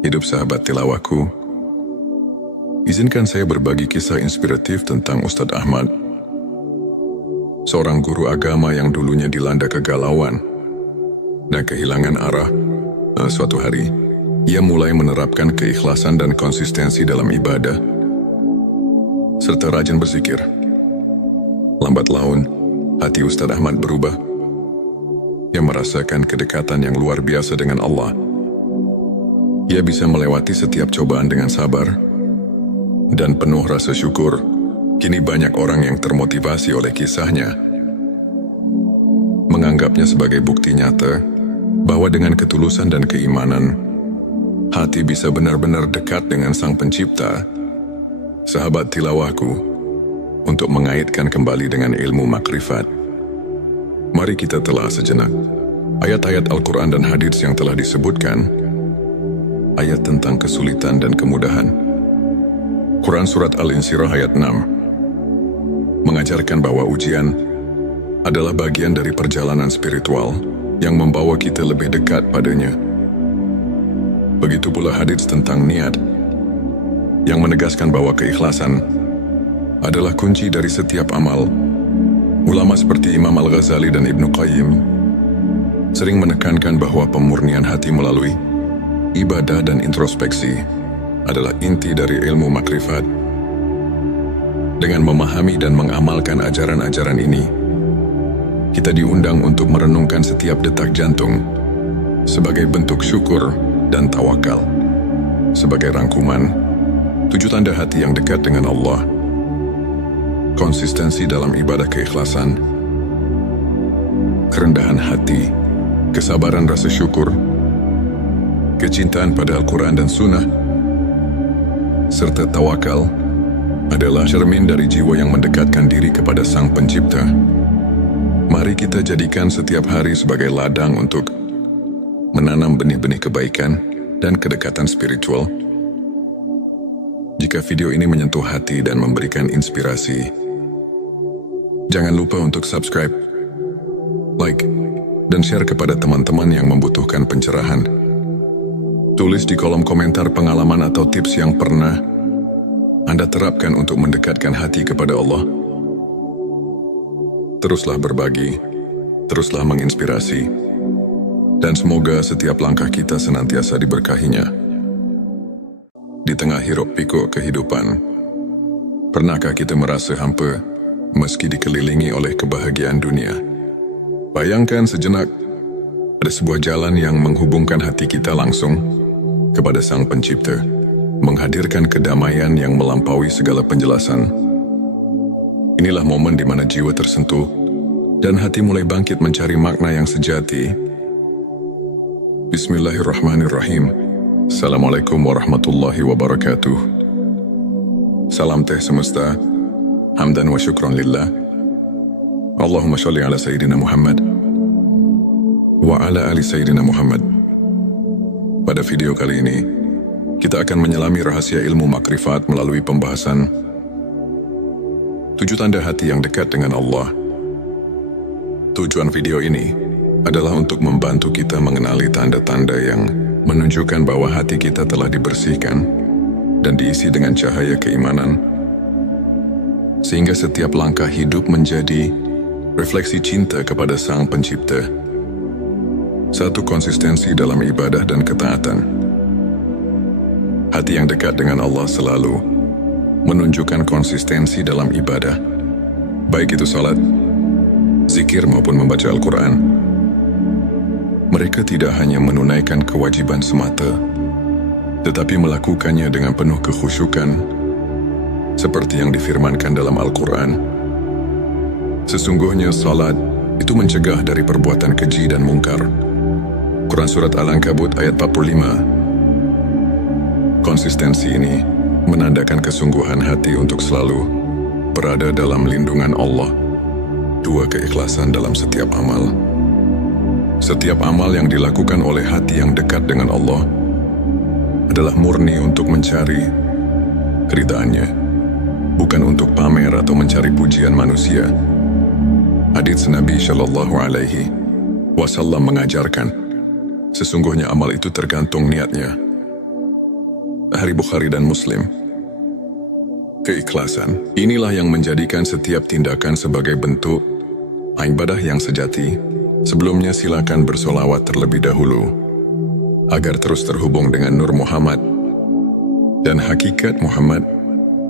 Hidup sahabat tilawahku, izinkan saya berbagi kisah inspiratif tentang Ustadz Ahmad, seorang guru agama yang dulunya dilanda kegalauan dan kehilangan arah. Suatu hari, ia mulai menerapkan keikhlasan dan konsistensi dalam ibadah, serta rajin berzikir. Lambat laun, hati Ustaz Ahmad berubah. Ia merasakan kedekatan yang luar biasa dengan Allah. Ia bisa melewati setiap cobaan dengan sabar dan penuh rasa syukur. Kini banyak orang yang termotivasi oleh kisahnya, menganggapnya sebagai bukti nyata bahwa dengan ketulusan dan keimanan, hati bisa benar-benar dekat dengan Sang Pencipta. Sahabat tilawahku, untuk mengaitkan kembali dengan ilmu makrifat, mari kita telah sejenak ayat-ayat Al-Quran dan hadits yang telah disebutkan. Ayat tentang kesulitan dan kemudahan. Quran Surat Al-Insyirah ayat 6 mengajarkan bahwa ujian adalah bagian dari perjalanan spiritual yang membawa kita lebih dekat padanya. Begitu pula hadits tentang niat yang menegaskan bahwa keikhlasan adalah kunci dari setiap amal. Ulama seperti Imam Al-Ghazali dan Ibnu Qayyim sering menekankan bahwa pemurnian hati melalui ibadah dan introspeksi adalah inti dari ilmu makrifat. Dengan memahami dan mengamalkan ajaran-ajaran ini, kita diundang untuk merenungkan setiap detak jantung sebagai bentuk syukur dan tawakal. Sebagai rangkuman, 7 tanda hati yang dekat dengan Allah: konsistensi dalam ibadah keikhlasan, kerendahan hati, kesabaran rasa syukur, kecintaan pada Al-Quran dan Sunnah, serta tawakal adalah cermin dari jiwa yang mendekatkan diri kepada Sang Pencipta. Mari kita jadikan setiap hari sebagai ladang untuk menanam benih-benih kebaikan dan kedekatan spiritual. Jika video ini menyentuh hati dan memberikan inspirasi, jangan lupa untuk subscribe, like, dan share kepada teman-teman yang membutuhkan pencerahan. Tulis di kolom komentar pengalaman atau tips yang pernah Anda terapkan untuk mendekatkan hati kepada Allah. Teruslah berbagi, teruslah menginspirasi, dan semoga setiap langkah kita senantiasa diberkahinya. Di tengah hiruk-pikuk kehidupan, pernahkah kita merasa hampa meski dikelilingi oleh kebahagiaan dunia? Bayangkan sejenak, ada sebuah jalan yang menghubungkan hati kita langsung kepada Sang Pencipta, menghadirkan kedamaian yang melampaui segala penjelasan. Inilah momen di mana jiwa tersentuh dan hati mulai bangkit mencari makna yang sejati. Bismillahirrahmanirrahim. Assalamualaikum warahmatullahi wabarakatuh. Salam teh semesta, hamdan wa syukran lillah. Allahumma sholli ala Sayyidina Muhammad wa ala ali Sayyidina Muhammad. Pada video kali ini, kita akan menyelami rahasia ilmu makrifat melalui pembahasan 7 tanda hati yang dekat dengan Allah. Tujuan video ini adalah untuk membantu kita mengenali tanda-tanda yang menunjukkan bahwa hati kita telah dibersihkan dan diisi dengan cahaya keimanan, sehingga setiap langkah hidup menjadi refleksi cinta kepada Sang Pencipta. 1. Konsistensi dalam ibadah dan ketaatan. Hati yang dekat dengan Allah selalu menunjukkan konsistensi dalam ibadah, baik itu salat, zikir maupun membaca Al-Quran. Mereka tidak hanya menunaikan kewajiban semata, tetapi melakukannya dengan penuh kekhusyukan, seperti yang difirmankan dalam Al-Quran. Sesungguhnya salat itu mencegah dari perbuatan keji dan mungkar. Quran Surat Al-Ankabut ayat 45. Konsistensi ini menandakan kesungguhan hati untuk selalu berada dalam lindungan Allah. 2. Keikhlasan dalam setiap amal. Setiap amal yang dilakukan oleh hati yang dekat dengan Allah adalah murni untuk mencari keridhaannya, bukan untuk pamer atau mencari pujian manusia. Hadits Nabi Shallallahu Alaihi Wasallam mengajarkan, sesungguhnya amal itu tergantung niatnya. Hari Bukhari dan Muslim. Keikhlasan inilah yang menjadikan setiap tindakan sebagai bentuk ibadah yang sejati. Sebelumnya silakan bersolawat terlebih dahulu. agar terus terhubung dengan Nur Muhammad dan hakikat Muhammad.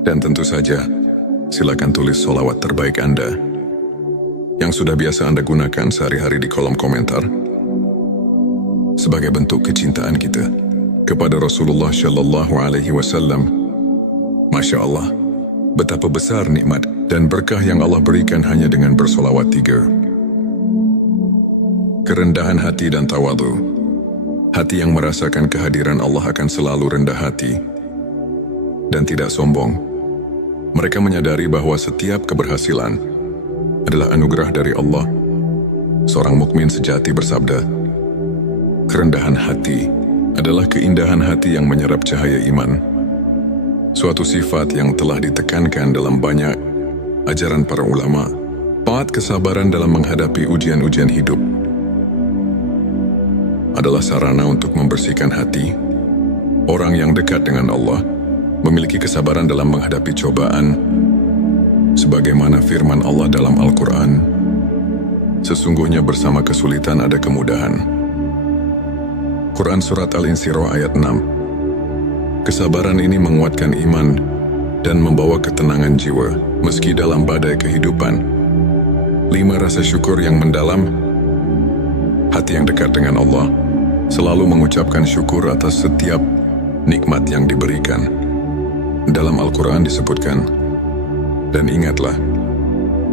Dan tentu saja, silakan tulis sholawat terbaik Anda yang sudah biasa Anda gunakan sehari-hari di kolom komentar sebagai bentuk kecintaan kita kepada Rasulullah Shallallahu Alaihi Wasallam. Masya Allah, betapa besar nikmat dan berkah yang Allah berikan hanya dengan bersolawat 3. Kerendahan hati dan tawadhu. Hati yang merasakan kehadiran Allah akan selalu rendah hati dan tidak sombong. Mereka menyadari bahwa setiap keberhasilan adalah anugerah dari Allah. Seorang mukmin sejati bersabda, kerendahan hati adalah keindahan hati yang menyerap cahaya iman. Suatu sifat yang telah ditekankan dalam banyak ajaran para ulama. 4. Kesabaran dalam menghadapi ujian-ujian hidup adalah sarana untuk membersihkan hati. Orang yang dekat dengan Allah memiliki kesabaran dalam menghadapi cobaan, sebagaimana firman Allah dalam Al-Quran, sesungguhnya bersama kesulitan ada kemudahan. Quran Surat Al-Insyirah ayat 6. Kesabaran ini menguatkan iman dan membawa ketenangan jiwa meski dalam badai kehidupan. 5. Rasa syukur yang mendalam. Hati yang dekat dengan Allah selalu mengucapkan syukur atas setiap nikmat yang diberikan. Dalam Al-Quran disebutkan, dan ingatlah,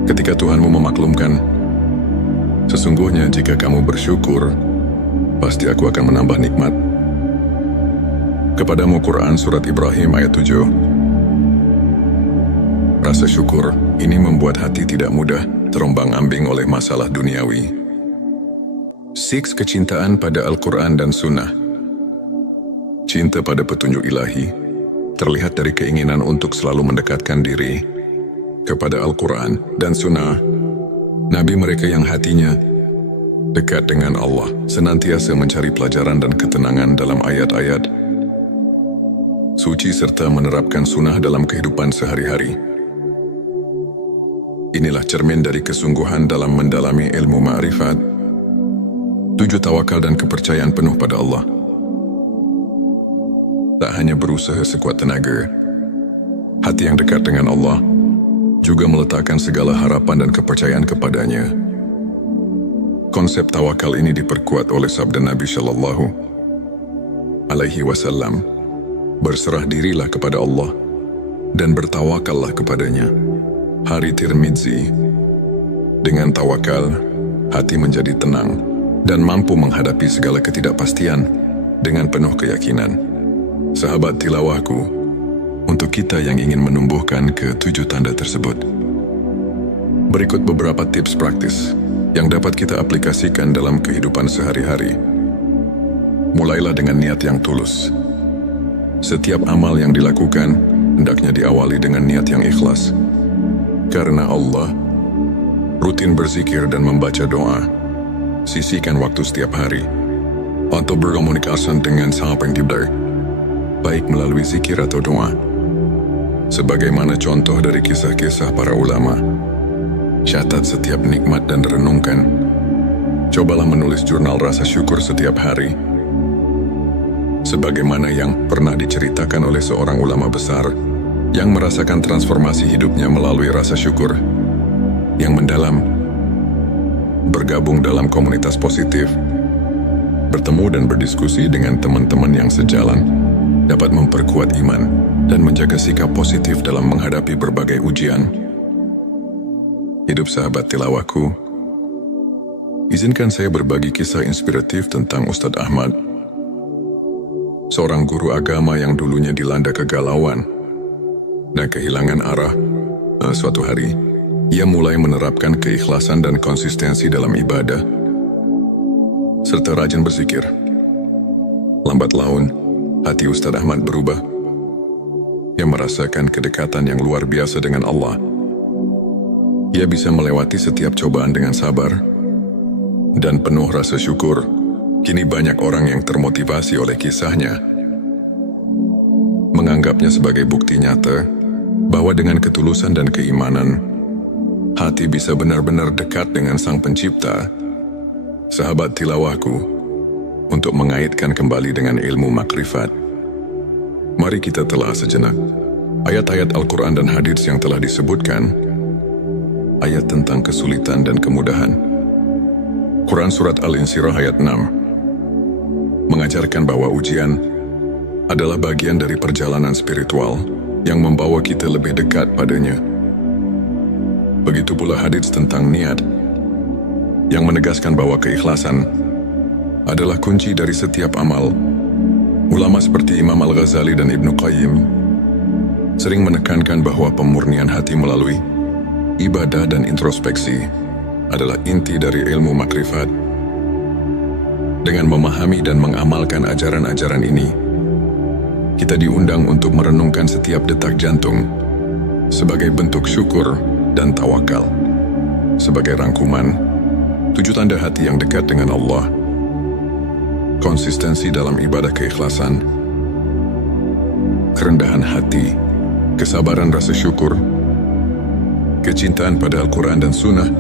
ketika Tuhanmu memaklumkan, sesungguhnya jika kamu bersyukur, pasti aku akan menambah nikmat. Kepadamu Quran Surat Ibrahim ayat 7. Rasa syukur ini membuat hati tidak mudah terombang-ambing oleh masalah duniawi. 6. Kecintaan pada Al-Quran dan Sunnah. Cinta pada petunjuk ilahi terlihat dari keinginan untuk selalu mendekatkan diri kepada Al-Quran dan Sunnah. Nabi mereka yang hatinya dekat dengan Allah senantiasa mencari pelajaran dan ketenangan dalam ayat-ayat suci serta menerapkan sunnah dalam kehidupan sehari-hari. Inilah cermin dari kesungguhan dalam mendalami ilmu ma'rifat. 7. Tawakal dan kepercayaan penuh pada Allah. Tak hanya berusaha sekuat tenaga, hati yang dekat dengan Allah juga meletakkan segala harapan dan kepercayaan kepadanya. Konsep tawakal ini diperkuat oleh sabda Nabi Shallallahu Alaihi Wasallam, berserah dirilah kepada Allah dan bertawakallah kepadanya. Hari Tirmidzi. Dengan tawakal, hati menjadi tenang dan mampu menghadapi segala ketidakpastian dengan penuh keyakinan. Sahabat tilawahku, untuk kita yang ingin menumbuhkan ke-7 tanda tersebut, berikut beberapa tips praktis yang dapat kita aplikasikan dalam kehidupan sehari-hari. Mulailah dengan niat yang tulus. Setiap amal yang dilakukan hendaknya diawali dengan niat yang ikhlas. Karena Allah, rutin berzikir dan membaca doa. Sisihkan waktu setiap hari untuk berkomunikasi dengan Sang Pencipta, baik melalui zikir atau doa. Sebagaimana contoh dari kisah-kisah para ulama, catat setiap nikmat dan renungkan. Cobalah menulis jurnal rasa syukur setiap hari. Sebagaimana yang pernah diceritakan oleh seorang ulama besar yang merasakan transformasi hidupnya melalui rasa syukur yang mendalam. Bergabung dalam komunitas positif, bertemu dan berdiskusi dengan teman-teman yang sejalan dapat memperkuat iman dan menjaga sikap positif dalam menghadapi berbagai ujian. Hidup sahabat tilawahku, izinkan saya berbagi kisah inspiratif tentang Ustadz Ahmad, seorang guru agama yang dulunya dilanda kegalauan dan kehilangan arah. Suatu hari, ia mulai menerapkan keikhlasan dan konsistensi dalam ibadah, serta rajin berzikir. Lambat laun, hati Ustadz Ahmad berubah. Ia merasakan kedekatan yang luar biasa dengan Allah. Ia bisa melewati setiap cobaan dengan sabar dan penuh rasa syukur. Kini banyak orang yang termotivasi oleh kisahnya, menganggapnya sebagai bukti nyata bahwa dengan ketulusan dan keimanan, hati bisa benar-benar dekat dengan Sang Pencipta. Sahabat tilawahku, untuk mengaitkan kembali dengan ilmu makrifat. Mari kita telah sejenak ayat-ayat Al-Quran dan hadits yang telah disebutkan, ayat tentang kesulitan dan kemudahan. Quran Surat Al-Insyirah ayat 6 mengajarkan bahwa ujian adalah bagian dari perjalanan spiritual yang membawa kita lebih dekat padanya. Begitu pula hadits tentang niat yang menegaskan bahwa keikhlasan adalah kunci dari setiap amal. Ulama seperti Imam Al-Ghazali dan Ibnu Qayyim sering menekankan bahwa pemurnian hati melalui ibadah dan introspeksi adalah inti dari ilmu makrifat. Dengan memahami dan mengamalkan ajaran-ajaran ini, kita diundang untuk merenungkan setiap detak jantung sebagai bentuk syukur dan tawakal. Sebagai rangkuman, 7 tanda hati yang dekat dengan Allah: konsistensi dalam ibadah keikhlasan, kerendahan hati, kesabaran rasa syukur, kecintaan pada Al-Quran dan Sunnah,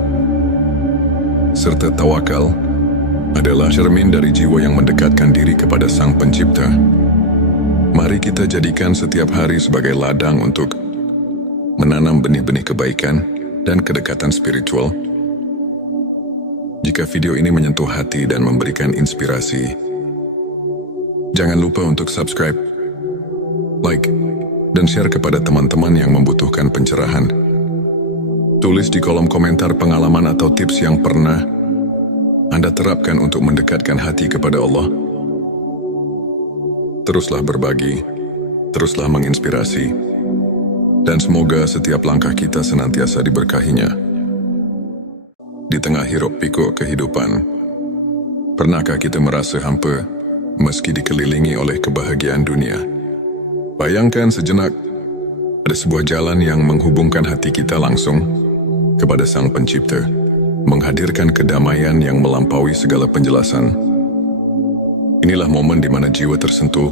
serta tawakal adalah cermin dari jiwa yang mendekatkan diri kepada Sang Pencipta. Mari kita jadikan setiap hari sebagai ladang untuk menanam benih-benih kebaikan dan kedekatan spiritual. Jika video ini menyentuh hati dan memberikan inspirasi, jangan lupa untuk subscribe, like, dan share kepada teman-teman yang membutuhkan pencerahan. Tulis di kolom komentar pengalaman atau tips yang pernah Anda terapkan untuk mendekatkan hati kepada Allah. Teruslah berbagi, teruslah menginspirasi, dan semoga setiap langkah kita senantiasa diberkahinya. Di tengah hiruk pikuk kehidupan, pernahkah kita merasa hampa meski dikelilingi oleh kebahagiaan dunia? Bayangkan sejenak, ada sebuah jalan yang menghubungkan hati kita langsung kepada Sang Pencipta, menghadirkan kedamaian yang melampaui segala penjelasan. Inilah momen di mana jiwa tersentuh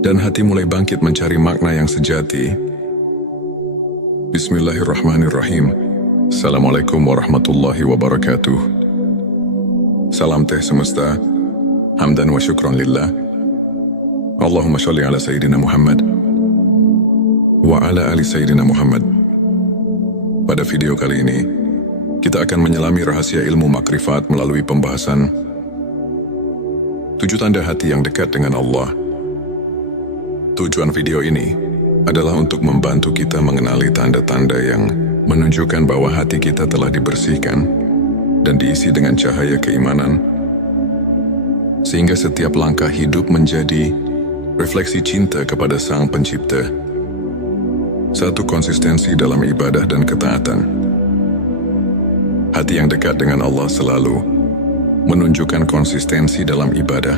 dan hati mulai bangkit mencari makna yang sejati. Bismillahirrahmanirrahim. Assalamualaikum warahmatullahi wabarakatuh. Salam teh semesta, hamdan wa syukran lillah. Allahumma sholli ala Sayyidina Muhammad wa ala ali Sayyidina Muhammad. Pada video kali ini, kita akan menyelami rahasia ilmu makrifat melalui pembahasan 7 tanda hati yang dekat dengan Allah. Tujuan video ini adalah untuk membantu kita mengenali tanda-tanda yang menunjukkan bahwa hati kita telah dibersihkan dan diisi dengan cahaya keimanan, sehingga setiap langkah hidup menjadi refleksi cinta kepada Sang Pencipta. 1. Konsistensi dalam ibadah dan ketaatan. Hati yang dekat dengan Allah selalu menunjukkan konsistensi dalam ibadah,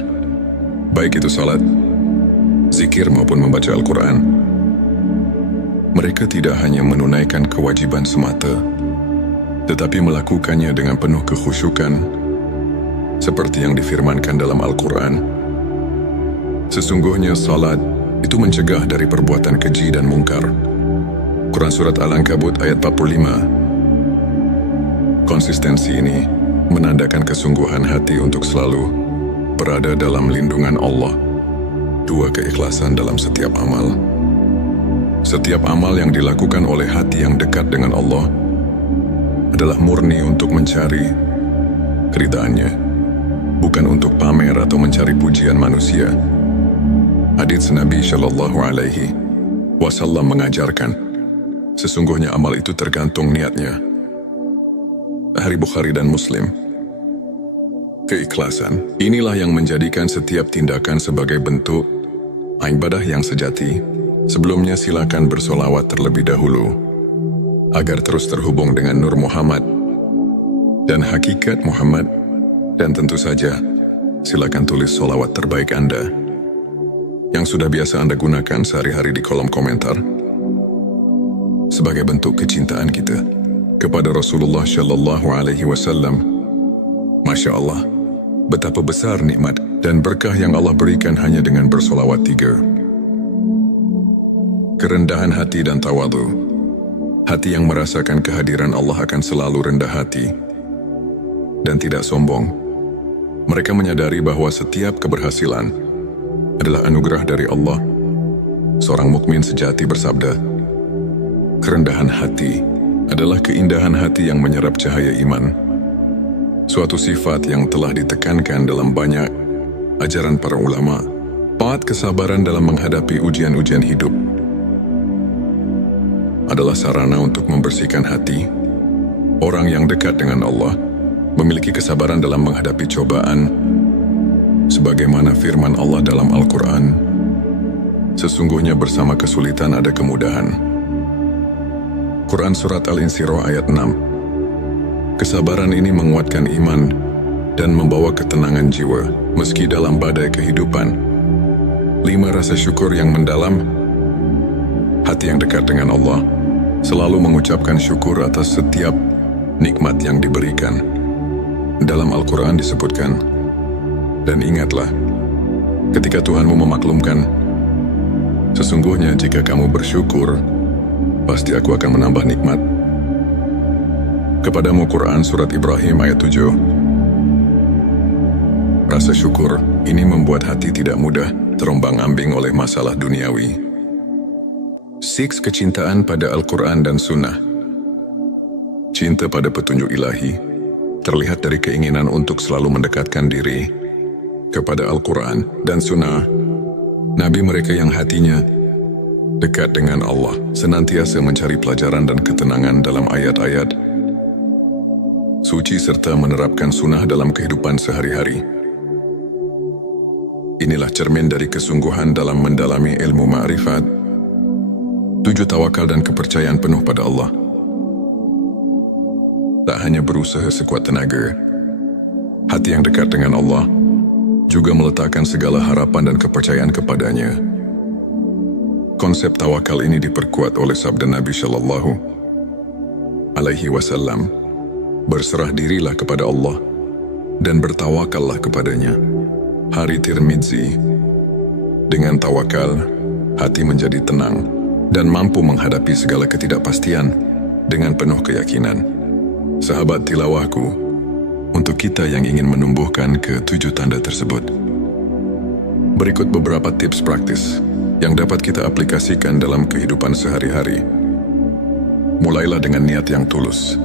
baik itu salat, zikir maupun membaca Al-Quran. Mereka tidak hanya menunaikan kewajiban semata, tetapi melakukannya dengan penuh kekhusyukan, seperti yang difirmankan dalam Al-Quran. Sesungguhnya salat itu mencegah dari perbuatan keji dan mungkar. Quran Surat Al-Ankabut ayat 45. Konsistensi ini menandakan kesungguhan hati untuk selalu berada dalam lindungan Allah. 2. Keikhlasan dalam setiap amal. Setiap amal yang dilakukan oleh hati yang dekat dengan Allah adalah murni untuk mencari keridhaannya, bukan untuk pamer atau mencari pujian manusia. Hadits Nabi Shallallahu Alaihi Wasallam mengajarkan, sesungguhnya amal itu tergantung niatnya. Hadits Bukhari dan Muslim. Keikhlasan inilah yang menjadikan setiap tindakan sebagai bentuk ibadah yang sejati. Sebelumnya silakan bersolawat terlebih dahulu agar terus terhubung dengan Nur Muhammad dan hakikat Muhammad, dan tentu saja silakan tulis solawat terbaik Anda yang sudah biasa Anda gunakan sehari-hari di kolom komentar sebagai bentuk kecintaan kita kepada Rasulullah Shallallahu Alaihi Wasallam. Masya Allah, betapa besar nikmat dan berkah yang Allah berikan hanya dengan bersolawat 3. Kerendahan hati dan tawadu. Hati yang merasakan kehadiran Allah akan selalu rendah hati dan tidak sombong. Mereka menyadari bahwa setiap keberhasilan adalah anugerah dari Allah. Seorang mukmin sejati bersabda, "Kerendahan hati adalah keindahan hati yang menyerap cahaya iman." Suatu sifat yang telah ditekankan dalam banyak ajaran para ulama. Kesabaran dalam menghadapi ujian-ujian hidup adalah sarana untuk membersihkan hati. Orang yang dekat dengan Allah memiliki kesabaran dalam menghadapi cobaan, sebagaimana firman Allah dalam Al-Quran, "Sesungguhnya bersama kesulitan ada kemudahan." Quran Surat Al-Insyirah ayat 6. Kesabaran ini menguatkan iman dan membawa ketenangan jiwa meski dalam badai kehidupan. 5. Rasa syukur yang mendalam. Hati yang dekat dengan Allah selalu mengucapkan syukur atas setiap nikmat yang diberikan. Dalam Al-Quran disebutkan, "Dan ingatlah, ketika Tuhanmu memaklumkan, sesungguhnya jika kamu bersyukur, pasti aku akan menambah nikmat." Kepadamu Quran Surat Ibrahim ayat 7. Rasa syukur ini membuat hati tidak mudah terombang-ambing oleh masalah duniawi. 6. Kecintaan pada Al-Quran dan Sunnah. Cinta pada petunjuk ilahi terlihat dari keinginan untuk selalu mendekatkan diri kepada Al-Quran dan Sunnah. Nabi mereka yang hatinya dekat dengan Allah senantiasa mencari pelajaran dan ketenangan dalam ayat-ayat suci serta menerapkan sunnah dalam kehidupan sehari-hari. Inilah cermin dari kesungguhan dalam mendalami ilmu ma'rifat. 7. Tawakal dan kepercayaan penuh pada Allah. Tak hanya berusaha sekuat tenaga, hati yang dekat dengan Allah juga meletakkan segala harapan dan kepercayaan kepadanya. Konsep tawakal ini diperkuat oleh sabda Nabi Shallallahu Alaihi Wasallam, "Berserah dirilah kepada Allah dan bertawakallah kepadanya." Hari Tirmidzi. Dengan tawakal, hati menjadi tenang dan mampu menghadapi segala ketidakpastian dengan penuh keyakinan. Sahabat tilawahku, untuk kita yang ingin menumbuhkan ke-7 tanda tersebut, berikut beberapa tips praktis yang dapat kita aplikasikan dalam kehidupan sehari-hari. Mulailah dengan niat yang tulus.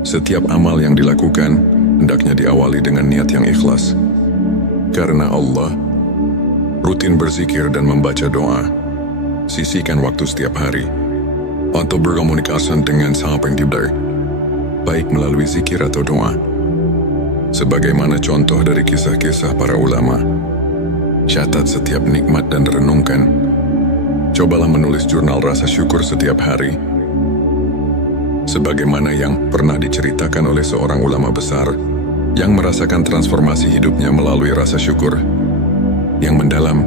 Setiap amal yang dilakukan hendaknya diawali dengan niat yang ikhlas. Karena Allah, rutin berzikir dan membaca doa. Sisihkan waktu setiap hari untuk berkomunikasi dengan Sang Pencipta, baik melalui zikir atau doa. Sebagaimana contoh dari kisah-kisah para ulama, catat setiap nikmat dan renungkan. Cobalah menulis jurnal rasa syukur setiap hari. Sebagaimana yang pernah diceritakan oleh seorang ulama besar yang merasakan transformasi hidupnya melalui rasa syukur yang mendalam.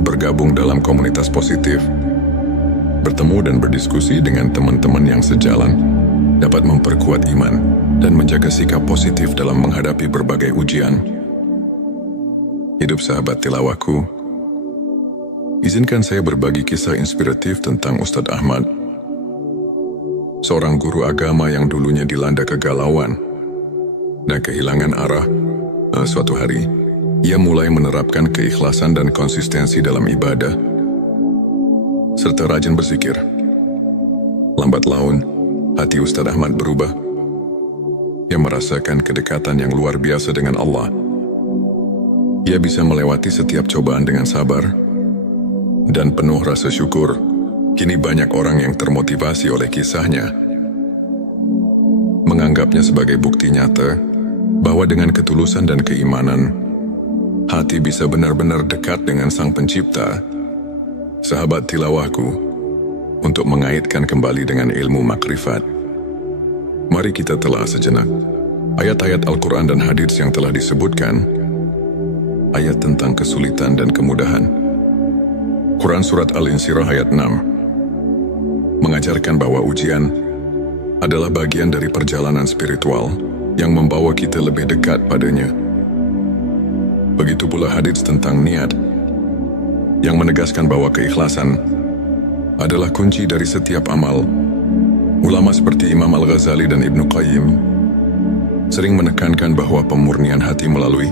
Bergabung dalam komunitas positif, bertemu dan berdiskusi dengan teman-teman yang sejalan dapat memperkuat iman dan menjaga sikap positif dalam menghadapi berbagai ujian. Hidup sahabat tilawahku, izinkan saya berbagi kisah inspiratif tentang Ustadz Ahmad, seorang guru agama yang dulunya dilanda kegalauan dan kehilangan arah. Suatu hari, ia mulai menerapkan keikhlasan dan konsistensi dalam ibadah, serta rajin berzikir. Lambat laun, hati Ustadz Ahmad berubah. Ia merasakan kedekatan yang luar biasa dengan Allah. Ia bisa melewati setiap cobaan dengan sabar dan penuh rasa syukur. Kini banyak orang yang termotivasi oleh kisahnya, menganggapnya sebagai bukti nyata bahwa dengan ketulusan dan keimanan, hati bisa benar-benar dekat dengan Sang Pencipta. Sahabat tilawahku, untuk mengaitkan kembali dengan ilmu makrifat, mari kita telah sejenak ayat-ayat Al-Quran dan hadits yang telah disebutkan. Ayat tentang kesulitan dan kemudahan. Quran Surat Al-Insyirah ayat 6 mengajarkan bahwa ujian adalah bagian dari perjalanan spiritual yang membawa kita lebih dekat padanya. Begitu pula hadits tentang niat yang menegaskan bahwa keikhlasan adalah kunci dari setiap amal. Ulama seperti Imam Al-Ghazali dan Ibnu Qayyim sering menekankan bahwa pemurnian hati melalui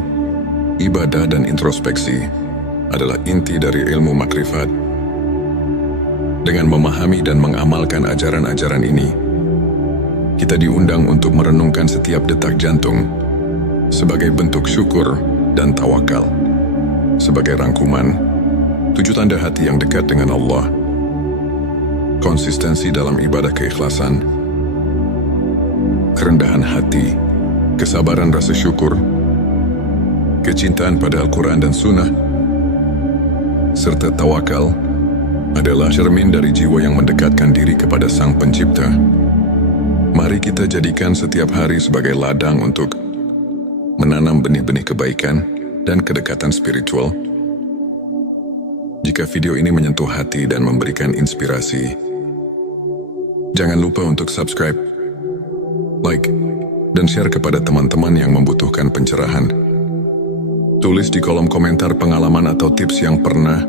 ibadah dan introspeksi adalah inti dari ilmu makrifat. Dengan memahami dan mengamalkan ajaran-ajaran ini, kita diundang untuk merenungkan setiap detak jantung sebagai bentuk syukur dan tawakal. Sebagai rangkuman, 7 tanda hati yang dekat dengan Allah: konsistensi dalam ibadah keikhlasan, kerendahan hati, kesabaran rasa syukur, kecintaan pada Al-Quran dan Sunnah, serta tawakal adalah cermin dari jiwa yang mendekatkan diri kepada Sang Pencipta. Mari kita jadikan setiap hari sebagai ladang untuk menanam benih-benih kebaikan dan kedekatan spiritual. Jika video ini menyentuh hati dan memberikan inspirasi, jangan lupa untuk subscribe, like, dan share kepada teman-teman yang membutuhkan pencerahan. Tulis di kolom komentar pengalaman atau tips yang pernah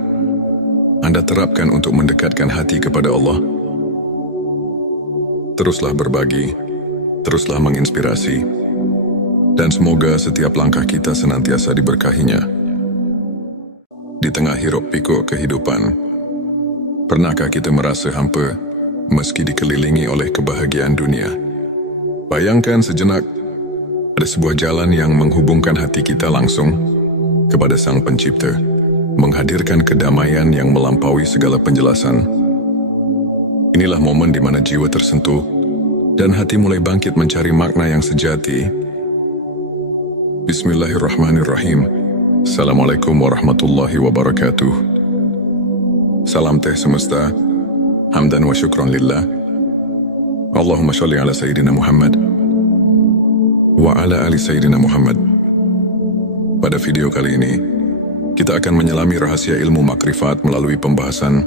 Anda terapkan untuk mendekatkan hati kepada Allah. Teruslah berbagi, teruslah menginspirasi, dan semoga setiap langkah kita senantiasa diberkahinya. Di tengah hiruk pikuk kehidupan, pernahkah kita merasa hampa meski dikelilingi oleh kebahagiaan dunia? Bayangkan sejenak, ada sebuah jalan yang menghubungkan hati kita langsung kepada Sang Pencipta, menghadirkan kedamaian yang melampaui segala penjelasan. Inilah momen di mana jiwa tersentuh dan hati mulai bangkit mencari makna yang sejati. Bismillahirrahmanirrahim. Assalamualaikum warahmatullahi wabarakatuh. Salam teh semesta, hamdan wa syukran lillah. Allahumma sholli ala Sayyidina Muhammad wa ala ali Sayyidina Muhammad. Pada video kali ini, kita akan menyelami rahasia ilmu makrifat melalui pembahasan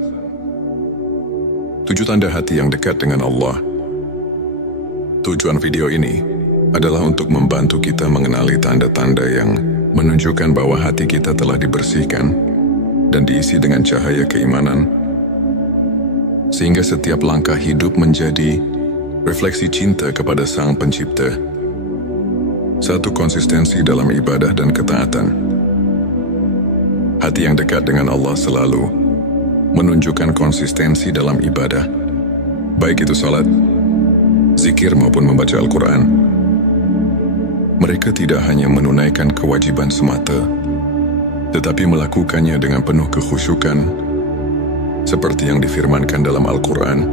7 tanda hati yang dekat dengan Allah. Tujuan video ini adalah untuk membantu kita mengenali tanda-tanda yang menunjukkan bahwa hati kita telah dibersihkan dan diisi dengan cahaya keimanan, sehingga setiap langkah hidup menjadi refleksi cinta kepada Sang Pencipta. 1. Konsistensi dalam ibadah dan ketaatan. Hati yang dekat dengan Allah selalu menunjukkan konsistensi dalam ibadah, baik itu salat, zikir maupun membaca Al-Quran. Mereka tidak hanya menunaikan kewajiban semata, tetapi melakukannya dengan penuh kekhusyukan, seperti yang difirmankan dalam Al-Quran.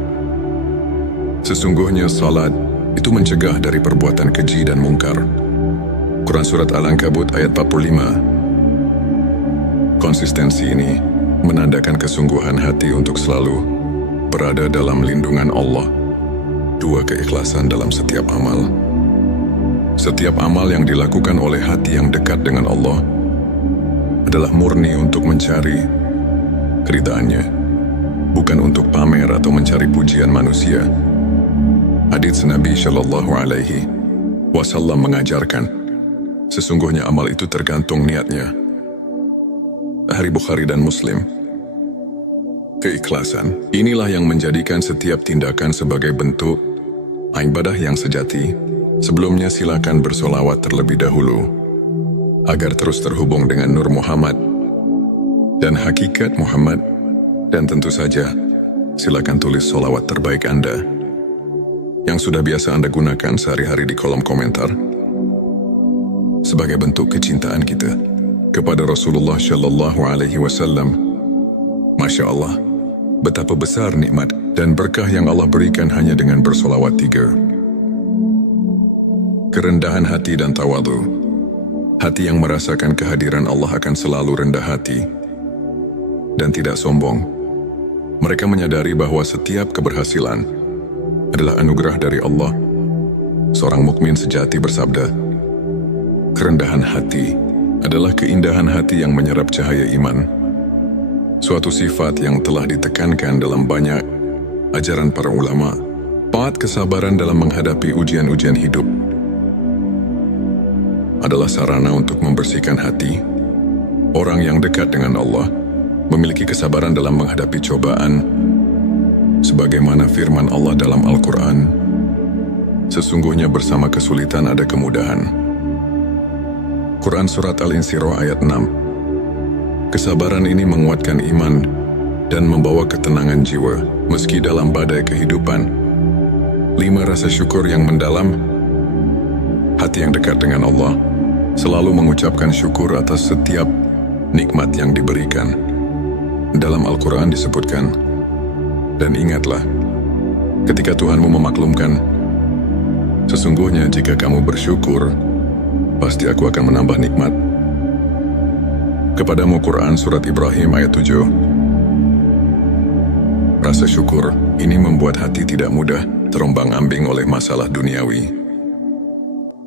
Sesungguhnya salat itu mencegah dari perbuatan keji dan mungkar. Quran Surat Al-Ankabut ayat 45. Konsistensi ini menandakan kesungguhan hati untuk selalu berada dalam lindungan Allah. 2. Keikhlasan dalam setiap amal. Setiap amal yang dilakukan oleh hati yang dekat dengan Allah adalah murni untuk mencari keridhaannya, bukan untuk pamer atau mencari pujian manusia. Hadits Nabi Shallallahu Alaihi Wasallam mengajarkan, sesungguhnya amal itu tergantung niatnya. Hadits Bukhari dan Muslim. Keikhlasan inilah yang menjadikan setiap tindakan sebagai bentuk ibadah yang sejati. Sebelumnya silakan bersolawat terlebih dahulu agar terus terhubung dengan Nur Muhammad dan hakikat Muhammad, dan tentu saja silakan tulis solawat terbaik Anda yang sudah biasa Anda gunakan sehari-hari di kolom komentar sebagai bentuk kecintaan kita kepada Rasulullah Shallallahu Alaihi Wasallam. Masya Allah, betapa besar nikmat dan berkah yang Allah berikan hanya dengan bersolawat 3. Kerendahan hati dan tawadhu. Hati yang merasakan kehadiran Allah akan selalu rendah hati dan tidak sombong. Mereka menyadari bahwa setiap keberhasilan adalah anugerah dari Allah. Seorang mukmin sejati bersabda, kerendahan hati adalah keindahan hati yang menyerap cahaya iman. Suatu sifat yang telah ditekankan dalam banyak ajaran para ulama. 4. Kesabaran dalam menghadapi ujian-ujian hidup adalah sarana untuk membersihkan hati. Orang yang dekat dengan Allah memiliki kesabaran dalam menghadapi cobaan, sebagaimana firman Allah dalam Al-Quran. Sesungguhnya bersama kesulitan ada kemudahan. Quran Surat Al-Insyirah ayat 6. Kesabaran ini menguatkan iman dan membawa ketenangan jiwa, meski dalam badai kehidupan. 5. Rasa syukur yang mendalam. Hati yang dekat dengan Allah selalu mengucapkan syukur atas setiap nikmat yang diberikan. Dalam Al-Quran disebutkan, dan ingatlah, ketika Tuhanmu memaklumkan, sesungguhnya jika kamu bersyukur, pasti aku akan menambah nikmat. Kepadamu Quran Surat Ibrahim ayat 7. Rasa syukur ini membuat hati tidak mudah terombang-ambing oleh masalah duniawi.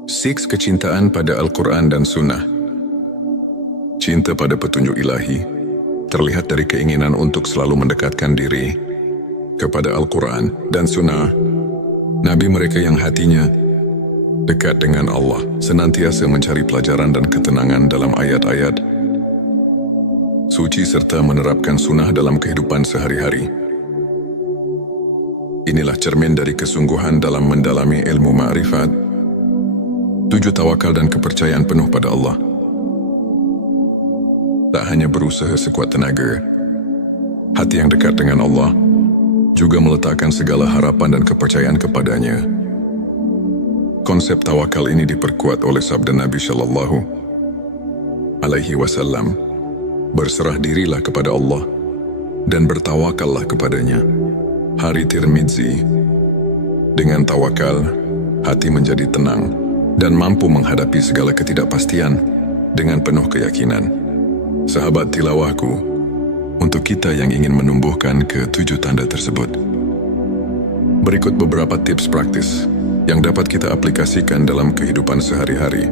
6. Kecintaan pada Al-Quran dan Sunnah. Cinta pada petunjuk ilahi terlihat dari keinginan untuk selalu mendekatkan diri kepada Al-Quran dan Sunnah. Nabi mereka yang hatinya dekat dengan Allah senantiasa mencari pelajaran dan ketenangan dalam ayat-ayat suci serta menerapkan sunnah dalam kehidupan sehari-hari. Inilah cermin dari kesungguhan dalam mendalami ilmu ma'rifat. 7. Tawakal dan kepercayaan penuh pada Allah. Tak hanya berusaha sekuat tenaga, hati yang dekat dengan Allah juga meletakkan segala harapan dan kepercayaan kepadanya. Konsep tawakal ini diperkuat oleh sabda Nabi Shallallahu Alaihi Wasallam, berserah dirilah kepada Allah dan bertawakallah kepadanya. Hari Tirmidzi. Dengan tawakal, hati menjadi tenang dan mampu menghadapi segala ketidakpastian dengan penuh keyakinan. Sahabat tilawahku, untuk kita yang ingin menumbuhkan ke-7 tanda tersebut, berikut beberapa tips praktis yang dapat kita aplikasikan dalam kehidupan sehari-hari.